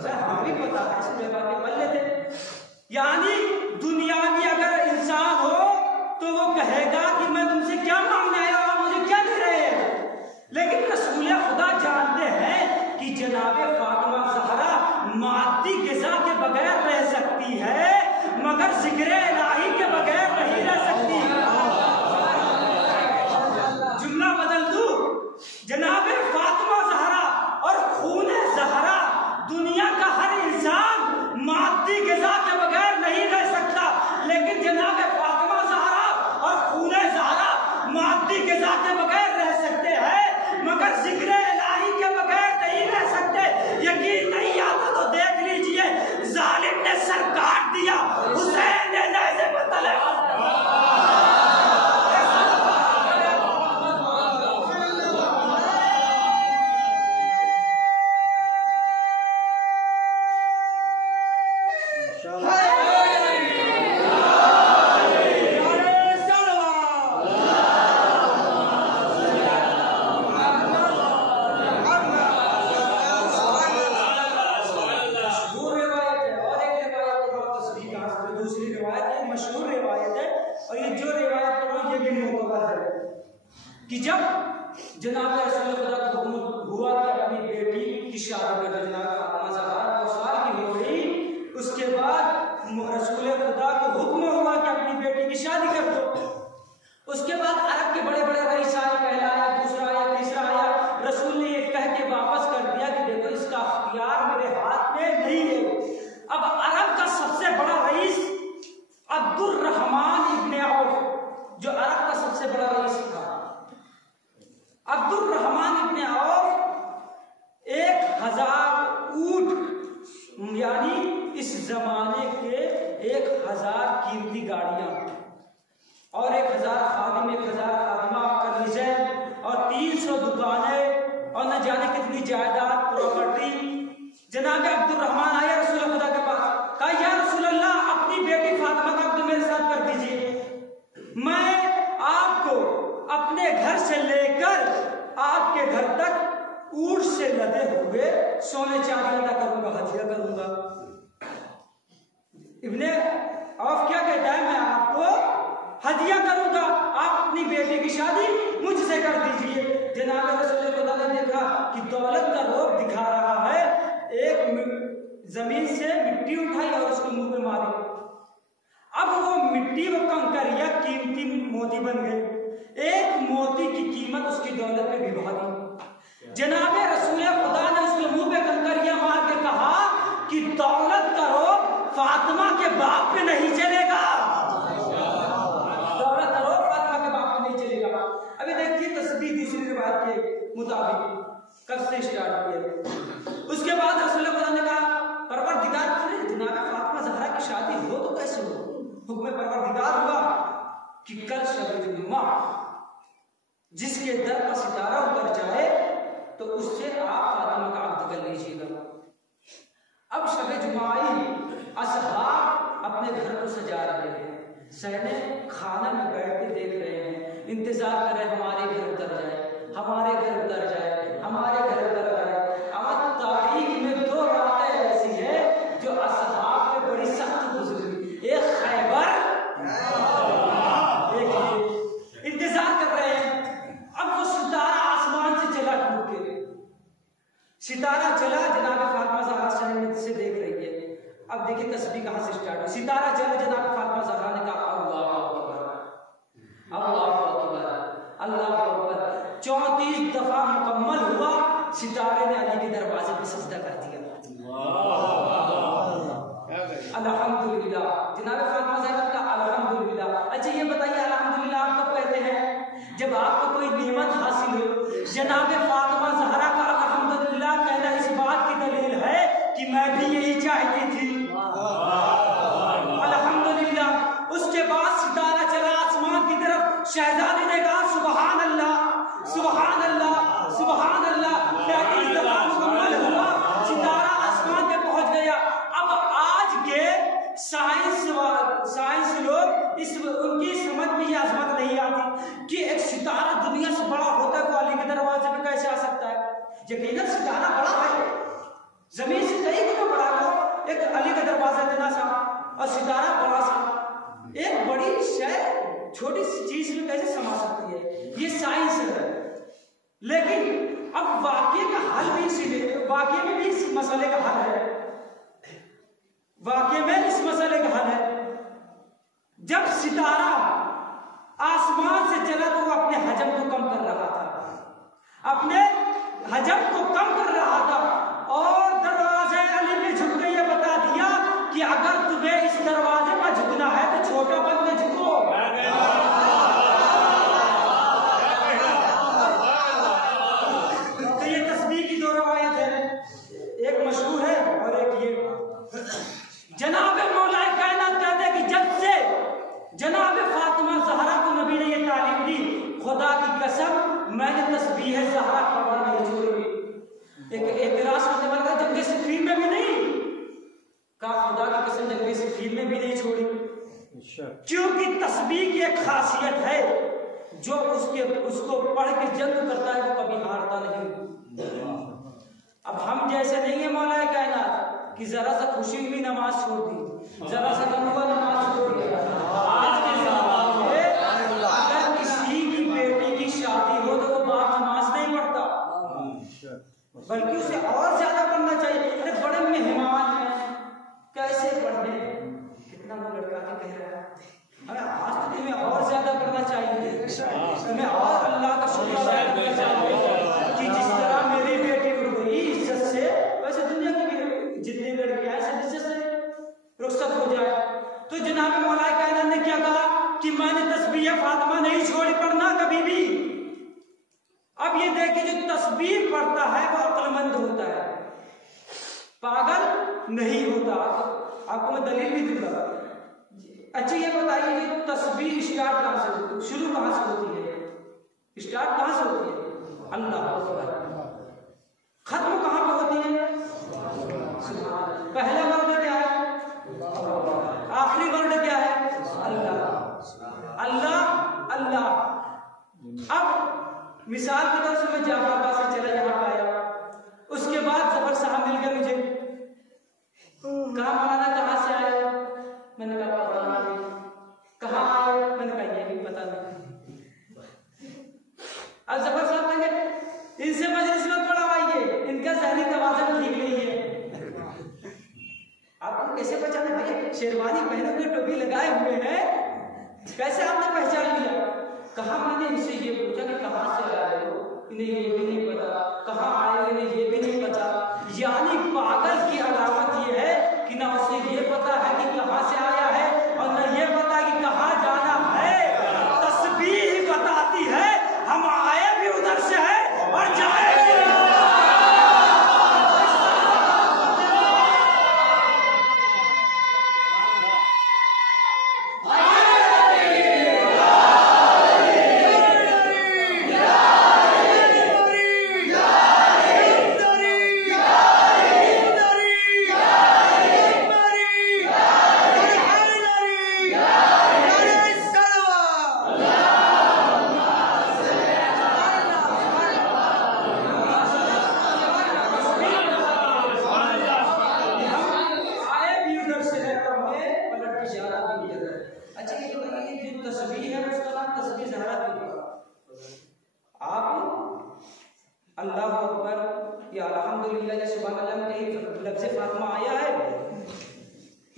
सर हमें भी पता है सूरह वाक़िया पढ़ लेते। यानी दुनियावी अगर इंसान हो तो वो कहेगा कि मैं तुमसे क्या मांगने आया हूं, आप मुझे क्या दे रहे हैं? लेकिन रसूल खुदा जानते हैं कि जनाब फातिमा ज़हरा मादी ग़िज़ा के बगैर रह सकती है, मगर ज़िक्र इलाही के बगैर नहीं रह सकती। जुमला बदल दूं, जनाब फातिमा ज़हरा और खून ज़हरा, दुनिया का हर इंसान मादी ग़िज़ा के बगैर नहीं रह सकता, लेकिन जनाब फातिमा ज़हरा और खून ज़हरा मादी ग़िज़ा के बगैर रह सकते हैं, मगर ज़िक्र इलाही के बगैर नहीं रह सकते। यकीन नहीं आता तो देख लीजिए, जालिम ने सर काट दिया, हुसैन ने नेज़े में तलवार। कि जब जनाब रसूल खुदा को हुक्म हुआ कि अपनी बेटी की शादी कर दो, जनाब फातिमा ज़हरा उसके बाद रसूल खुदा को हुक्म हुआ कि अपनी बेटी की शादी कर दो। उसके बाद अरब के बड़े बड़े रईस आए, पहला आया, दूसरा आया, तीसरा आया। रसूल ने ये कह के वापस कर दिया कि देखो इसका अख्तियार मेरे हाथ में नहीं है। अब अरब का सबसे बड़ा रईस अब्दुर्रहमान इब्ने औफ, जो अरब का सबसे बड़ा रईस था, अब्दुर्रहमान इब्ने औफ 1000 ऊंट, यानी इस जमाने के 1000 कीमती गाड़ियां और 1000 खादिम, 1000 खादिमा कनीज़ें और 300 दुकानें और न जाने कितनी जायदाद प्रॉपर्टी। जनाब अब्दुर्रहमान आए रसूल खुदा के पास, कहा या रसूल अल्लाह अपनी बेटी फातिमा का अब्द मेरे साथ कर दीजिए, मैं आपको अपने घर से लेकर आपके घर तक ऊंट से लदे हुए सोने चांदी अदा करूंगा, हदिया करूंगा। इब्ने औफ क्या कहता है, मैं आपको हदिया करूंगा, आप अपनी बेटी की शादी मुझसे कर दीजिए। जनाब रसूल खुदा ने देखा कि दौलत का रोब दिखा रहा है, एक जमीन से मिट्टी उठाई और उसको मुंह पे मारी। अब वो मिट्टी, वो कंकरिया कीमती मोती बन गए। एक मोती की कीमत उसकी दौलत पे भी बढ़ा दी। जनाब रसूल खुदा ने उसके मुंह पे कंकरिया मार के कहा कि दौलत का रोब फातिमा के बाप पे नहीं चलेगा, दौलत का रोब फातिमा के बाप पे नहीं चलेगा। अभी देखिए तस्बीह दूसरी रिवायत के मुताबिक कब से स्टार्ट किया। उसके बाद रसूल खुदा ने कहा परवरदिगार, जनाब फातिमा ज़हरा की शादी हो तो कैसे हो? हुक्म परवरदिगार हुआ कि कल शब जुम्मा जिसके दर पर सितारा उतर जाए तो उससे आप फातिमा का अक़्द कर लीजिएगा। अब शब जुम्मा आई, असहाब अपने घर को सजा रहे हैं, सहने खाना में बैठ के देख रहे हैं, इंतजार कर रहे हैं हमारे घर उतर जाए, हमारे घर उतर जाए, हमारे घर उतर जाए। अब तारीख में 2 रातें ऐसी है जो असहाब पे बड़ी सख्त गुजरी, एक खैबर, एक इंतजार कर रहे हैं। अब वो सितारा आसमान से चला टूट के, सितारा चला, जनाब फातिमा ज़हरा शहर से देख रही है। अब देखिए तस्बीह कहां से स्टार्ट हुई। सितारा चला, जनाब फातिमा ज़हरा ने कहा अल्लाह अकबर, अल्लाह अकबर, अल्लाह अकबर। 34 दफा मुकम्मल हुआ, सितारे ने अली के दरवाजे पे सजदा कर दिया। अल्हम्दुलिल्लाह, जनाब फातिमा ज़हरा का अल्हम्दुलिल्लाह। अच्छा ये बताइए अल्हम्दुलिल्लाह आप कब कहते हैं? जब आपको कोई नेमत हासिल हो। जनाब फातिमा ज़हरा का अल्हम्दुलिल्लाह कहना इस बात की दलील है कि मैं भी यही चाहती थी। अल्हम्दुलिल्लाह। उसके बाद सितारा चला आसमान की तरफ, शहजादी ने कहा सुबहान अल्लाह, सुबहान अल्लाह, सुबहान अल्लाह। 33 दफा मुकम्मल हुआ, सितारा आसमान पे पहुंच गया। अब आज के साइंस लोग उनकी समझ में ये अजमत नहीं आती कि एक सितारा दुनिया से बड़ा होता है तो अली के दरवाजे पे कैसे आ सकता है। यकीनन सितारा बड़ा है, जमीन से कई गुना बड़ा हो, एक अली का दरवाजा इतना सा और सितारा बड़ा सा, एक बड़ी शय छोटी सी चीज में कैसे समा सकती है, ये साइंस है। लेकिन अब वाकये का हल भी इसीलिए, वाकये में भी इस मसले का हल है, वाकये में इस मसले का हल है। जब सितारा आसमान से चला तो वो अपने हजम को कम कर रहा था, अपने हजम को कम कर रहा था और दरवाजे अली पे झुक के ये बता दिया कि अगर तुम्हें इस दरवाजे पर झुकना है तो छोटा बन के झुको। तो ये तस्बीह की 2 रवायत है, एक मशहूर है और एक ये। जनाब मौला कायनात कहते हैं कि जब से जनाब फातिमा ज़हरा को नबी ने ये तालीम दी, खुदा की कसम मैंने तस्बीह ज़हरा पढ़ना नहीं छोड़ी। एक एतराज करने वाला जंग सिफ़ीन में भी नहीं कहा, खुदा की कसम जंग सिफ़ीन में भी नहीं छोड़ी, क्योंकि तस्बीह की एक खासियत है जो उसको पढ़ के जंग करता है वो कभी हारता नहीं। अब हम जैसे नहीं है मौला कायनात कि जरा सा खुशी हुई नमाज छोड़ दी, जरा सा गम हुआ नमाज छोड़ दी। आज के ज़माने में अगर किसी की बेटी की शादी हो तो वो बाप नमाज नहीं पढ़ता, बल्कि उसे और ज्यादा पढ़ना चाहिए। अरे बड़े मेहमान हैं, कैसे कह रहा है, अरे आज तो तुम्हें और ज्यादा करना चाहिए, तुम्हें और अल्लाह का शुक्र अदा करना चाहिए कि जिस तरह मेरी बेटी उड़ गई इज्जत से, वैसे दुनिया की जितनी लड़कियां हैं सब इज्जत से रुखसत हो जाए। तो जनाब मौलाए कायनात ने क्या कहा कि मैंने तस्बीह फातिमा नहीं छोड़ी पढ़ना कभी भी। अब ये देखिए, जो तस्बीह पढ़ता है वो अक्लमंद होता है, पागल नहीं होता। आपको मैं दलील भी दूंगा। अच्छा ये बताइए, ये तस्बीह स्टार्ट कहाँ से होती है, शुरू कहाँ से होती है, स्टार्ट कहाँ से होती है, अल्लाह अकबर। खत्म कहाँ पे होती है, पहला वर्ड क्या है, आखिरी वर्ड क्या है, अल्लाह अल्लाह अल्लाह। अब मिसाल की तरफ से मैं जाफराबाद से चला यहाँ पे आया, उसके बाद जफर साहब मिल गए मुझे, कहा मौलाना कहाँ से आए, मैंने कहा पता नहीं, कहाँ आए, मैंने कहा ये भी पता नहीं। अब जफर साहब कहेंगे इनसे मजलिस में पढ़वाइए, इनका ज़हनी तवाज़ुन ठीक नहीं है। आपको कैसे पहचाने भाई, शेरवानी पहने हुए टोपी लगाए हुए हैं, कैसे आपने पहचान लिया? कहा मैंने इनसे ये पूछा कि कहाँ से आए हो, इन्हें ये भी नहीं पता, कहाँ आए हो इन्हें ये भी नहीं पता। यानी पागल की अलामत ये है कि ना उसे ये पता है कि कहाँ से आया है और ना ये पता कि कहाँ जाना है। तस्बीह ही बताती है हम आए भी उधर से है और जाए भी।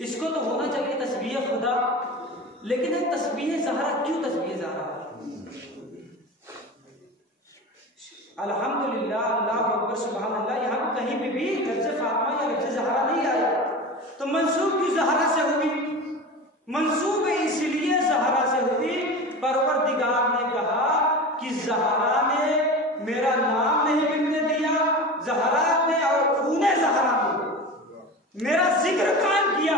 इसको तो होना चाहिए तस्बीह खुदा, लेकिन है तस्बीह ज़हरा। क्यों तस्बीह ज़हरा? अल्हम्दुलिल्लाह, अल्लाहु अकबर, सुभान अल्लाह, यहाँ पे कहीं पे भी लफ्ज़ फातिमा या लफ्ज़ ज़हरा नहीं आया। तो मंसूब क्यों ज़हरा से हुई? मंसूब इसलिए ज़हरा से हुई, परवरदिगार ने कहा कि ज़हरा ने मेरा नाम नहीं मिटने दिया, ज़हरा ने और खूने ज़हरा ने मेरा जिक्र कायम किया।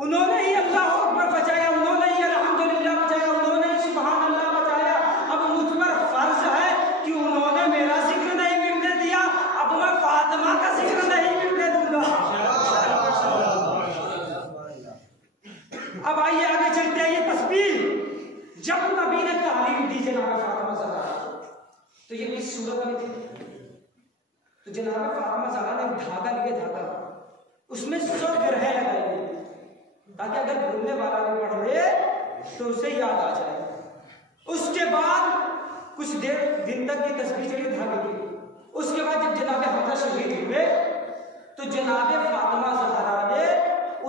उन्होंने ही अल्लाह अकबर बचाया, उन्होंने ही अल्हम्दुलिल्लाह बचाया, उन्होंने ही सुभान अल्लाह बचाया। अब मुझ पर फर्ज है कि उन्होंने मेरा जिक्र नहीं मिटने दिया, अब मैं फातिमा का जिक्र नहीं मिटने दूंगा। अब आइए आगे चलते हैं। ये तस्बीह जब नबी ने तालीम दी जनाब फातिमा ज़हरा, तो ये किस सूरत में थी? तो जनाब फातिमा ज़हरा ने धागा लिए, धागा उसमें 100 गिरहें लगाई ताकि अगर भूलने वाला भी पढ़ ले तो उसे याद आ जाए। उसके बाद कुछ देर दिन तक की तस्बीह चली धागे की। उसके बाद जब जनाब हमजा शहीद हुए तो जनाब फातिमा ज़हरा ने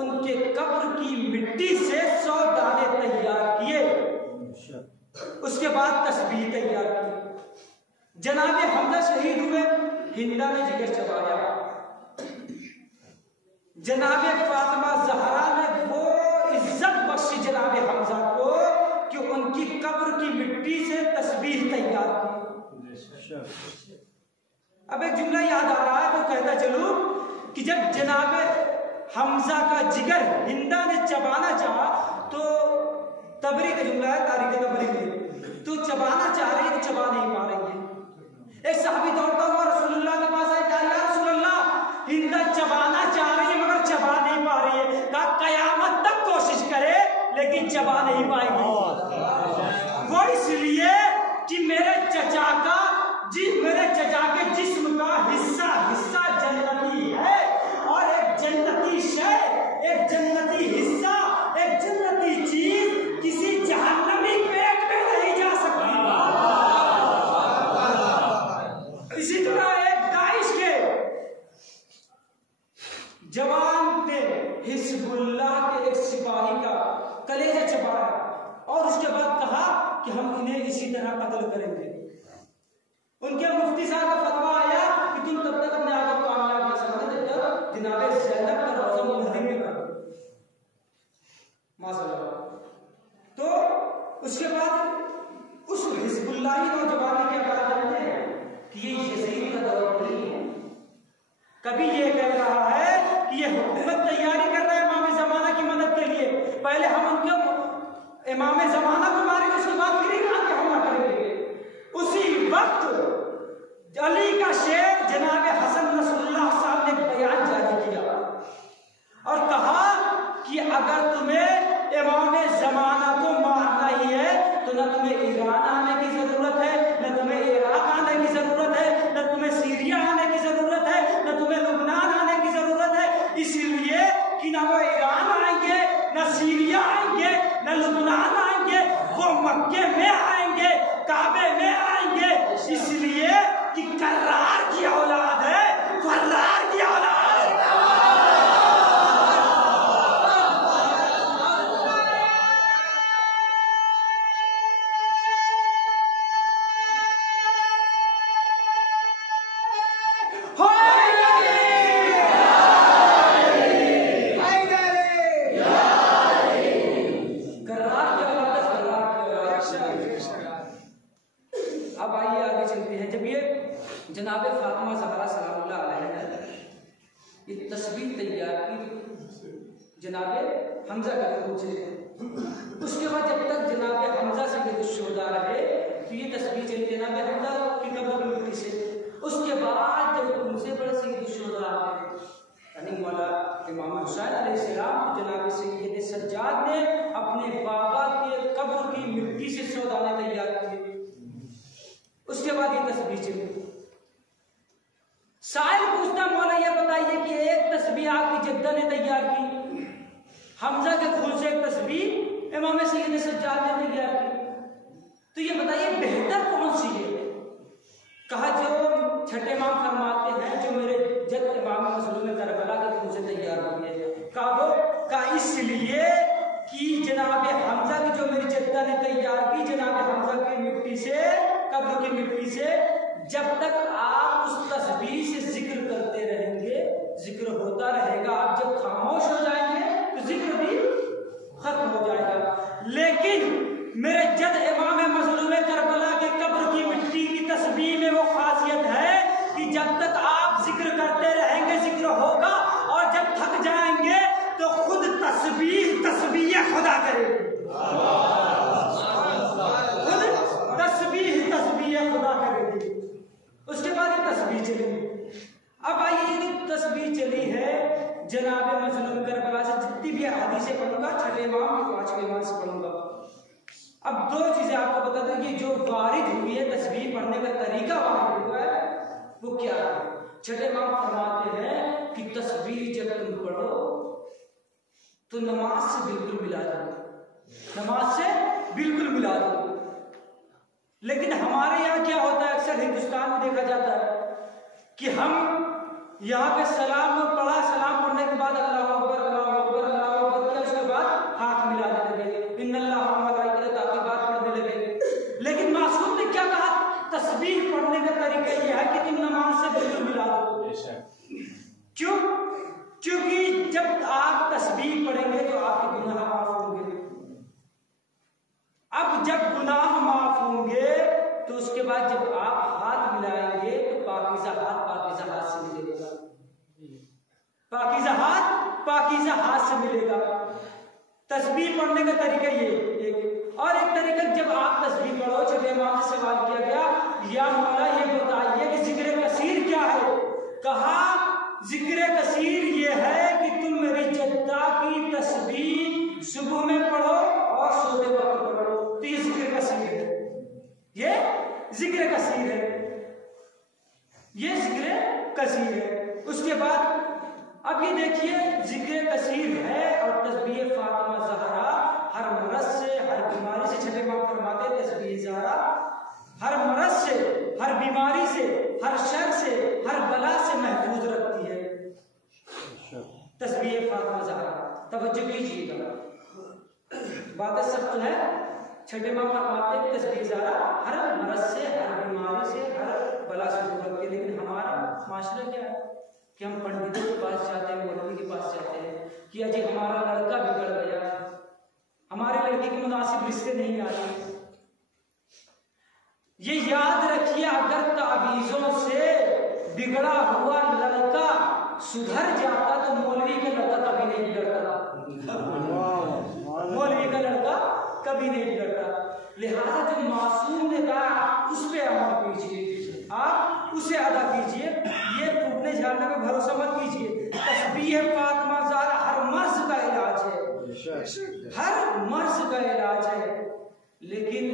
उनके कब्र की मिट्टी से 100 दाने तैयार किए, उसके बाद तस्बीह तैयार की। जनाब हमजा शहीद हुए, हिंदा ने जिगर चबाया। जनाब फातिमा ज़हरा ने वो इज्जत बख्शी जनाब हमजा को कि उनकी कब्र की मिट्टी से तस्बीह तैयार की। अब एक जुमला याद आ रहा है तो कहता चलूं कि जब जनाब हमजा का जिगर हिंदा ने चबाना चाहा, तो तबरी का जुमला है, तारीख तबरी में, तो चबाना चाह रही है तो चबा नहीं पा रही है। एक सहाबी दौड़ता हुआ रसूलुल्लाह के पास आया, कहा या रसूलुल्लाह, हिंदा चबाना चाह रही है मगर चबा नहीं पा रही है। कहा कयामत तक कोशिश करे लेकिन चबा नहीं पाएगी। वो इसलिए कि मेरे चचा के जिस्म का हिस्सा जन्नती है, और एक जन्नती शय, एक जन्नती हिस्सा, एक जन्नती चीज किसी जहन्नमी पेट में नहीं जा सकती। इसी तरह एक दाइश के जवान थे, हिजबुल्लाह के एक सिपाही का कलेजा तरह कत्ल करेंगे। उनके मुफ्ती साहब का फतवा आया कि तुम तब तक अपने आप को कामयाब कर सकते जब तक जनाब ज़ैनब का रोज़ा मुहर्रम में कर दो माशाअल्लाह। तो उसके बाद उस हिज़्बुल्लाही नौजवान ने क्या कहा जानते हैं कि ये यज़ीद का दौर नहीं है। कभी ये कह रहा है कि ये हुकूमत तैयारी कर रहा है इमाम ज़माना की मदद के लिए, पहले हम उनके इमाम ज़माना को मारेंगे, उसके बाद फिर ईरान पे हमला करेंगे। उसी वक्त अली का शेर जनाब हसन नसरुल्लाह साहब ने बयान जारी किया और कहा कि अगर तुम्हें इमाम ज़माना को मारना ही है तो न तुम्हें ईरान आने की जरूरत है, न तुम्हें इराक आने की जरूरत है, न तुम्हें सीरिया आने की जरूरत है, न तुम्हें लुबनान आने की जरूरत है। इसलिए कि ना वो ईरान आएंगे, न सीरिया आएंगे, न लुबनान आएंगे, वो मक्के में आएंगे, काबे में आएंगे। इसलिए कि कर्रार की औलाद है, फर्रार की औलाद जनाब फातिमा ज़हरा सलामुल्लाह अलैहा ने ये तस्वीर तैयार की जनाब हमजा का पूछे। उसके बाद जब तक जनाब हमजा से ये दुश्शोदा रहे तो ये तस्वीर चली जनाब हमजा की कब्र की मिट्टी से। उसके बाद जब उनसे बड़े से दुश्शोदा यानी मौला इमाम हुसैन अलैहिस्सलाम जनाब सैयद सज्जाद ने अपने बाबा के कब्र की मिट्टी से सौदाने तैयार किए। उसके बाद ये तस्वीर चली। साहिल पूछता मौला ये बताइए कि एक तस्बीह आपकी जद्दा ने तैयार की, हमजा के खून से एक तस्बीह इमाम सैयद सज्जाद ने तैयार की, तो ये बताइए बेहतर कौन सी है? कहा जो छठे इमाम फरमाते हैं जो मेरे जद इमाम मज़लूम करबला के खून से तैयार हुई है। कहा वो का इसलिए कि जनाब हमजा की जो मेरी जद्दा ने तैयार की, जनाब हमजा की मिट्टी से, कब्र की मिट्टी से, जब तक आप उस तस्बीह से जिक्र करते रहेंगे जिक्र होता रहेगा। आप जब खामोश हो जाएंगे तो जिक्र भी खत्म हो जाएगा। लेकिन मेरे जद इमाम मज़लूम करबला के कब्र की मिट्टी की तस्बीह में वो खासियत है कि जब तक आप जिक्र करते रहेंगे जिक्र होगा, और जब थक जाएंगे तो खुद तस्बीह तस्बीह खुदा करेगी, खुद तस्बीह तस्बीह खुदा करेगी। उसके बाद ये तस्बीह चली। अब आइए ये तस्बीह चली है जनाब मज़लूम करबला से जितनी भी हदीसें पढ़ूंगा, छठे इमाम या पांचवें इमाम से पढ़ूंगा। अब दो चीजें आपको बता दूं, ये जो वारिद हुई है तस्बीह पढ़ने का तरीका वारिद हुआ है वो क्या है। छठे इमाम फरमाते हैं कि तस्बीह जब तुम पढ़ो तो नमाज से बिल्कुल मिला दो, नमाज से बिल्कुल मिला दो। लेकिन हमारे यहाँ क्या होता है, अक्सर हिंदुस्तान में देखा जाता है कि हम यहाँ पे सलाम पढ़ा, सलाम पढ़ने के बाद अल्लाह अकबर अल्लाह अकबर अल्लाह अकबर किया, उसके बाद हाथ मिलाने लगे, इन्नल्लाह व मलाइकतहु ताकि बात पढ़ने लगे। लेकिन मासूम ने क्या कहा, तस्बीह पढ़ने का तरीका यह है कि तुम नमाज से बिल्कुल मिला दो। क्यों? क्योंकि जब आप तस्बीह पढ़ेंगे तो आपके गुनाह माफ होंगे। अब जब गुनाह माफ होंगे तो उसके बाद जब आप हाथ मिलाएंगे तो पाकीज़ा हाथ से मिलेगा, पाकीज़ा हाथ से मिलेगा। तस्बीह पढ़ने का तरीका ये एक, और एक तरीका जब आप तस्बीह पढ़ो, छठे इमाम से सवाल किया गया या मौला ये बताइए कि जिक्र कसीर क्या है। कहा जिक्र कसीर ये है कि तुम मेरी जद्दा की तस्बीह सुबह में पढ़ो और सोते वक्त पढ़ो, तो ये जिक्र कसीर है, ये जिक्र कसीर है, ये जिक्र कसीर है। उसके बाद अब ये देखिए जिक्र कसीर है और तस्बीह फातिमा ज़हरा हर मरज़ से, हर बीमारी से, छठे इमाम फरमाते तस्बीह ज़हरा हर मरज़ से, हर बीमारी से, हर शर से, हर बला से महफूज रखती है तस्बीह फातिमा ज़हरा। तवज्जो कीजिएगा, बातें सख्त है, छठे माह फरमाते हैं तस्बीह ज़ारा हर मरज से, हर बीमारी से, हर बला से दूर रखती है। लेकिन हमारा माशरा क्या है कि हम पंडितों के पास जाते हैं, मौलवी के पास जाते हैं कि अजय हमारा लड़का बिगड़ गया, हमारे लड़के के मुनासिब रिश्ते नहीं आ रहे। ये याद रखिए, अगर तावीज़ों से बिगड़ा हुआ लड़का सुधर जाता तो मौलवी का लड़का कभी नहीं बिगड़ता, मौलवी का लड़का कभी नहीं बिगड़ता। लिहाजा जो मासूम ने कहा उस पे अमल कीजिए, आप उसे अदा कीजिए, ये फूटने झाड़ने पे भरोसा मत कीजिए। तस्बीह फातिमा ज़ारा हर मर्ज का इलाज है, हर मर्ज का इलाज है। लेकिन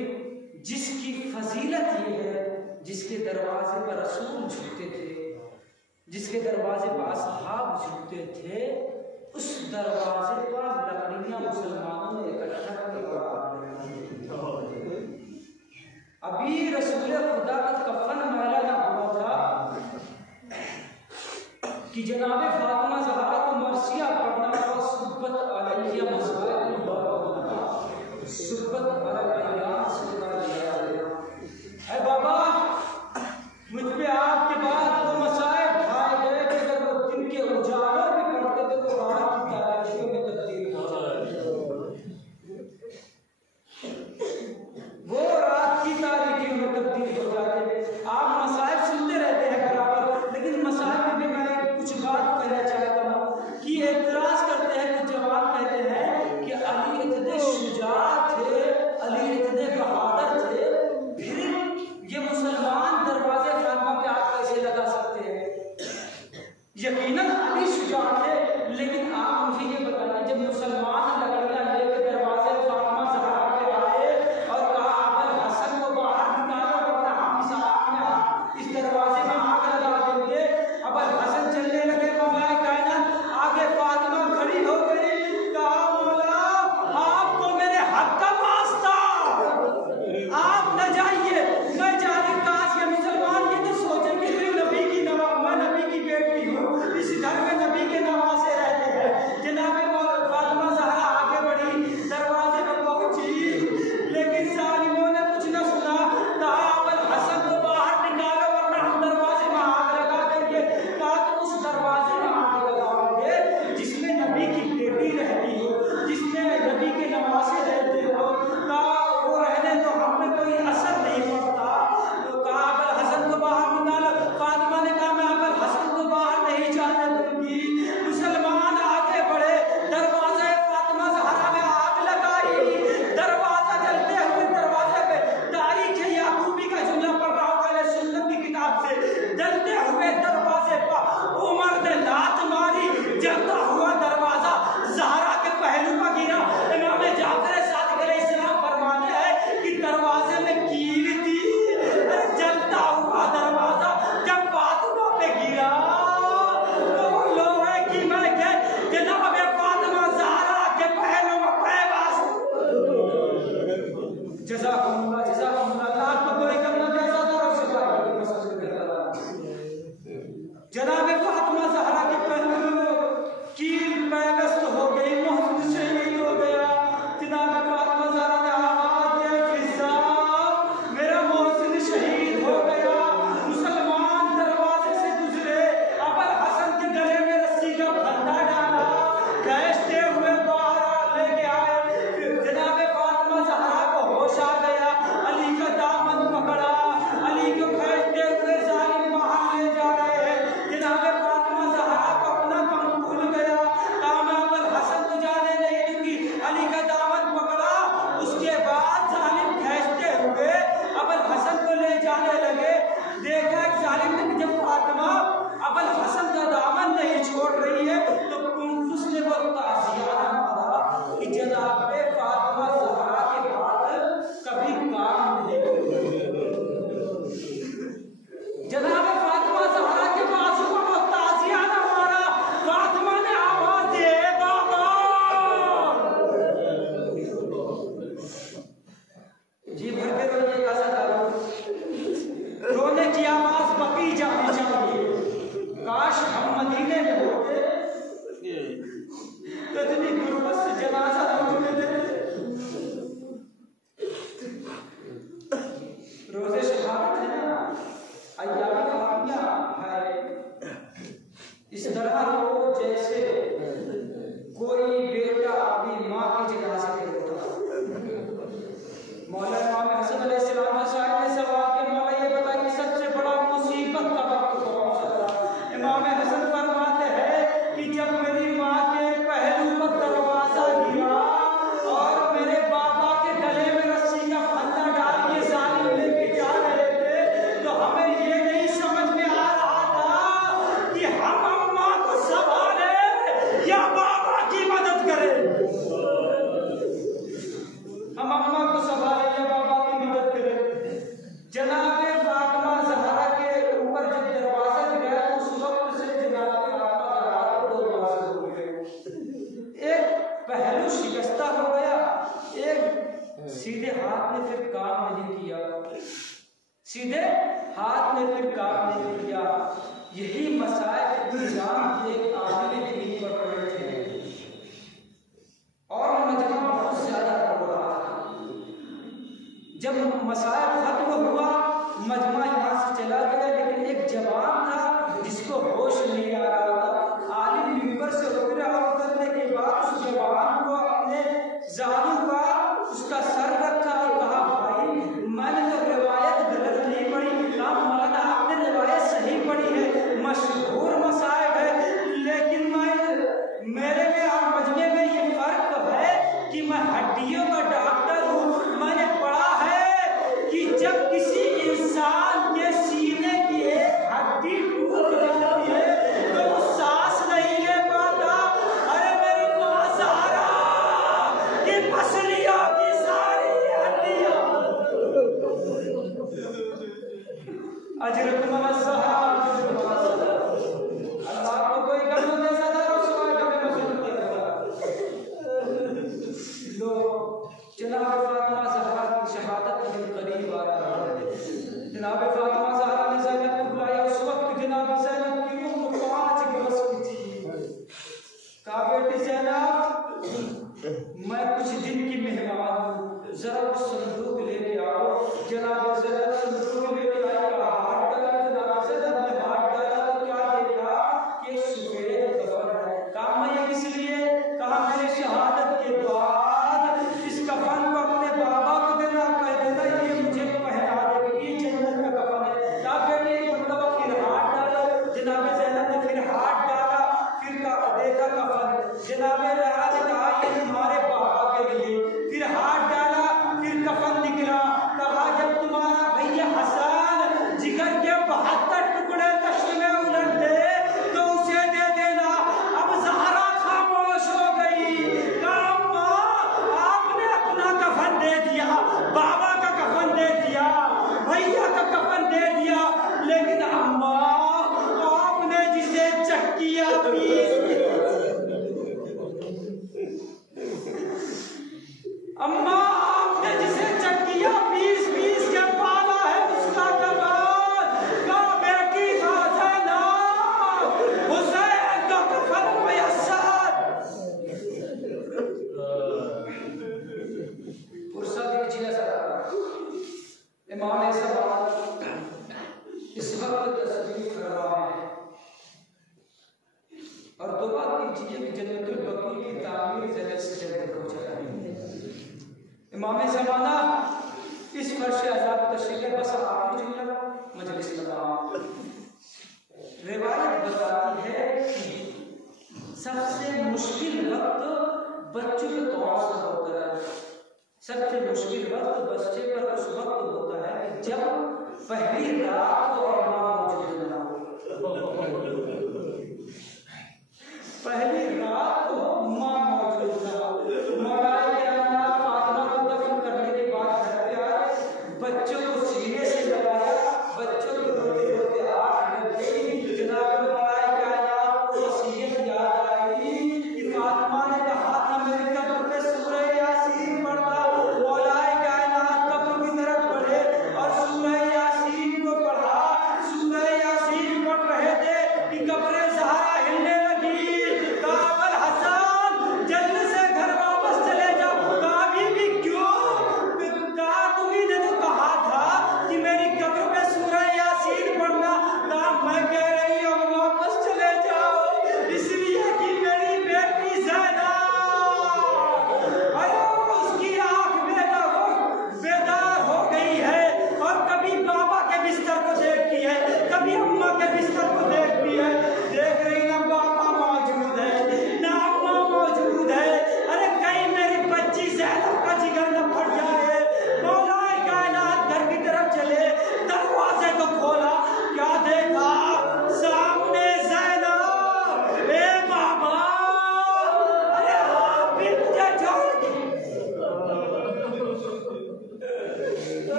जिसकी फजीलत ये है, जिसके दरवाजे पर रसूल झुकते थे, जिसके दरवाजे पर असहाब झुकते थे, उस दरवाजे पर लकड़ियां मुसलमानों ने इकट्ठा कर अभी रसूल खुदा का कफन मैला ना हुआ था कि जनाबे फातिमा ज़हरा को मर्सिया पढ़ना और सुब्बत अलैया मसाइल सुब्बत अलैया है। बाबा मुझ पे आपके बाद वो मसाइल ढाए गए कि अगर वो दिन के उजागर भी करते थे तो रात की तारीखियों में तब्दील हो जाते, वो रात की तारीखियों में तब्दील हो जाते। आप मसाइल सुनते रहते हैं बराबर, लेकिन मसाइल में भी मैं कुछ बात कहना चाहता हूँ कि एतराज करते हैं, कुछ जवाब कहते हैं कि अली इतने शुजा थे, अली इतने बहादुर थे, फिर ये मुसलमान दरवाजे फातिमा पे आप कैसे लगा सकते हैं? यकीनन अली शुजा थे, लेकिन आप मुझे ये बताना, जब मुसलमान लकड़ियां लेकर दरवाजे फातिमा ज़हरा पे आए और कहा अबुल हसन को बाहर निकालो वरना हम इस दरवाजे में आग लगा देंगे, अबुल हसन चलने लगे, मौला कायनात आगे फातिमा खड़ी हो गई, कहा मौला आपको मेरे हक का वास्ता, आप न जाइए, मैं जाने काश ये मुसलमान ये तो सोचे कि नबी की नवाज, मैं नबी की बेटी हूँ, इस घर में नबी के नवासे रहते हैं। जनाबे फातिमा ज़हरा आगे बढ़ी, दरवाजे पर पहुंची, लेकिन जालिमों ने कुछ न सुना, कहा अबुल हसन को बाहर निकालो वरना हम दरवाजे में आग लगा देंगे। कहा तो उस दरवाजे में आग लगाओगे जिसमें नबी की बेटी रहती हो, जिसमें नबी के नवासे रहते हो, कहा वो रहने तो हमें कोई असर नहीं पड़ता। तो कहा अबुल हसन को बाहर निकालो। फातिमा ने कहा मैं अबुल हसन को बाहर नहीं जाने दूंगी। मुसलमान आगे बढ़े, दरवाजे फातिमा ज़हरा में आग लगाई, दरवाजा जलते हुए, दरवाजे पे तारीख याकूबी का जुमला पढ़ रहा हूँ पहले सुन्नत की किताब से, जलते हुए दरवाजे पर उमर ने लात मारी, जलता हुआ दरवाजा ज़हरा के पहलू पर गिरा। इमाम जाफर सादिक अलैहिस्सलाम फरमाते हैं कि दरवाजे में कील थी, अरे जलता हुआ दरवाजा जब फातिमा पे गिरा तो लोहे की महक जनाब फातिमा ज़हरा के पहलू में पैबास। जज़ाकुमुल्लाह, जज़ाकुमुल्लाह, आपको कोई करना कैसा था जनाब फातिमा ज़हरा के पहलू में कील पैबस्त हो गई, मोहसिन शहीद हो गया। जनाब फातिमा ज़हरा ने आवाज़ दिया फिज़ा, मेरा मोहसिन शहीद हो गया। मुसलमान दरवाजे से गुजरे, अबुल हसन के गले में रस्सी का फंदा डाला, खींचते हुए बाहर लेके आए। जनाब फातिमा ज़हरा को होश आ गया, अली का दामन पकड़ा, अली को खींचते हुए जालिम बाहर ले जा रहे हैं। जनाब तरह रो जैसे कोई बेटा अपनी माँ की जनाजे पे रोता। मौलाना इमाम हसन अलैहिस्सलाम साहब ने सवाल के मौला ये बता कि सबसे बड़ा मुसीबत का वक्त कौन सा था? इमाम हसन फरमाते हैं कि जब मेरी माँ के पहलू पर दरवाजा गिरा और मेरे बाबा के गले में रस्सी का फंदा डाल के जालिम लेके जा रहे थे, तो हमें ये नहीं समझ में आ रहा था कि हम अम्मा को संभाले या बाबा की मदद करें। हम अम्मा को संभाले या बाबा की मदद करें। जनाबे फातिमा ज़हरा के ऊपर जब दरवाजा गिरा तो उस वक्त से जनाबे फातिमा ज़हरा को दो दरवाजे हो गए। एक पहलू शिकस्ता हो गया, एक सीधे हाथ ने फिर काम नहीं किया, सीधे हाथ ने फिर काम नहीं किया। यही मसाइल निजाम एक आदमी दीन पर पड़े थे और मजमा बहुत ज्यादा हो रहा था। जब मसाइल खत्म हुआ, मजमा यहाँ से चला गया, लेकिन एक जवान था जिसको होश नहीं आ रहा था। आलिम मिंबर से उतरा और उतरने के बाद उस जवान को अपने जालू का उसका सर रखा और कहा, भाई मैंने तो रिवायत गलत नहीं पढ़ी, कहा मौलाना आपने रिवायत सही पढ़ी है, मशहूर मसाइल है, लेकिन मेरे में और मजमे में ये फर्क है कि मैं हड्डियों का डॉक्टर हूँ। मैंने पढ़ा है कि जब किसी इंसान के सीने की एक हड्डी टूट जाती है तो वो सांस नहीं ले पाता। अरे मेरी माँ ज़हरा की पसलियों की सारी हड्डियाँ अजरकुम ज़हरा। अल्लाह को कोई गम दे सदा रसूल का मसूल लो। जनाब फातिमा ज़हरा की शहादत के करीब आ रहा है। जनाब फातिमा ज़हरा ने ज़ैनब को बुलाया। उस वक्त जनाब ज़ैनब की उम्र 5 बरस की थी। कहा, बेटी ज़ैनब, मैं कुछ दिन की मेहमान हूँ, जरा वो संदूक लेके आओ। जनाब ज़ैनब संदूक लेके आई, हाथ डाला। जनाब ज़ैनब ने हाथ डाला तो क्या देखा कि सफेद कफन है। कहा, मैं ये किस लिए? कहा, मैंने शहादत के बाद इस कफन को अपने बाबा को देना, कह देना ये मुझे पहना दे, ये जन्नत का कफन है। कहा, बेटे एक मतलब फिर हाथ डालो। जनाब ज़ैनब ने फिर हाथ डाला, फिर देखा कफन। जनाब ज़हरा ने कहा, ये तुम्हारे बाबा के लिए। फिर हाथ डाला, फिर कफन निकला। कहा, जब तुम्हारा भैया हसन जिगर के 72 टुकड़े तश्त में उलट दे तो उसे दे देना। अब ज़हरा खामोश हो गई। कहा, अम्मा आपने अपना कफन दे दिया, बाबा का कफन दे दिया, भैया का कफन दे दिया, लेकिन अम्मा आपने जिसे चक्किया पीस अम्मा आपने जिसे चक्किया पीस पीस के पाला है उसका कफन का बेटी था ज़ैनब, हुसैन का कफन मयस्सर। फुर्सत दीजिए सर। इमाम ज़मान इस वक्त तस्वीर फरमा है और दुआ कीजिए कि जन्नतुल बकी की तामीर जल्द से जल्द हो जाए। इमाम ज़माना इस फर्श अज़ाब तशरीफ़ बस आखिरी जुमला मजलिस तमाम। रिवायत बताती है कि सबसे मुश्किल वक्त बच्चों पे कौन सा होता है? सबसे मुश्किल वक्त बच्चे पर उस वक्त होता है कि जब पहली रात को और माँ मौजूद ना हो। पहली रात को माँ मौजूद ना हो। बच्चों को सीने से लगाया, बच्चों को रोते रोते आँख लग गई। जनाब कायनात को वसीयत याद आई कि फातिमा ने कहा था मेरी कब्र पे सूरह यासीन पढ़ना। मौलाए कायनात कब्र की तरफ बढ़े और सूरह यासीन को पढ़ा।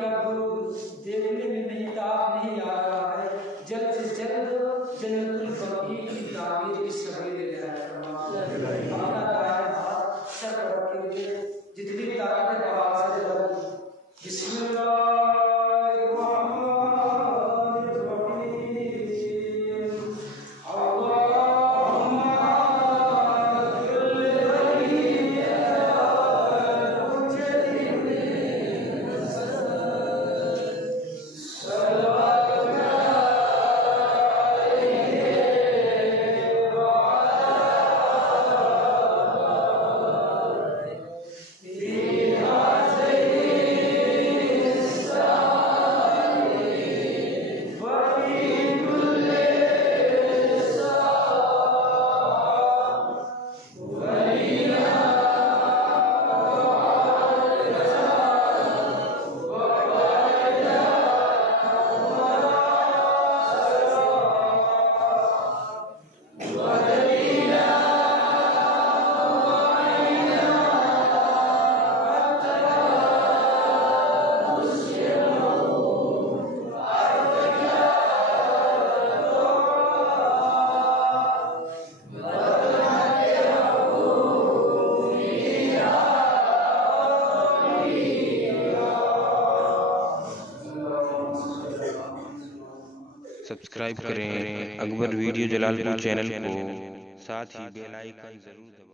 कब देखने में नहीं ताब नहीं आ रहा है, जल्द से जल्द जन्नतुल बकी की ताबीर की सवेरे अपना दाएं हाथ सर पर रखे हुए जितनी ताकत है आवाज से बोलो बिस्मिल्लाह सब्सक्राइब करें अकबर वीडियो जलालपुर चैनल को, साथ ही बेल आइकन जरूर दबाएं।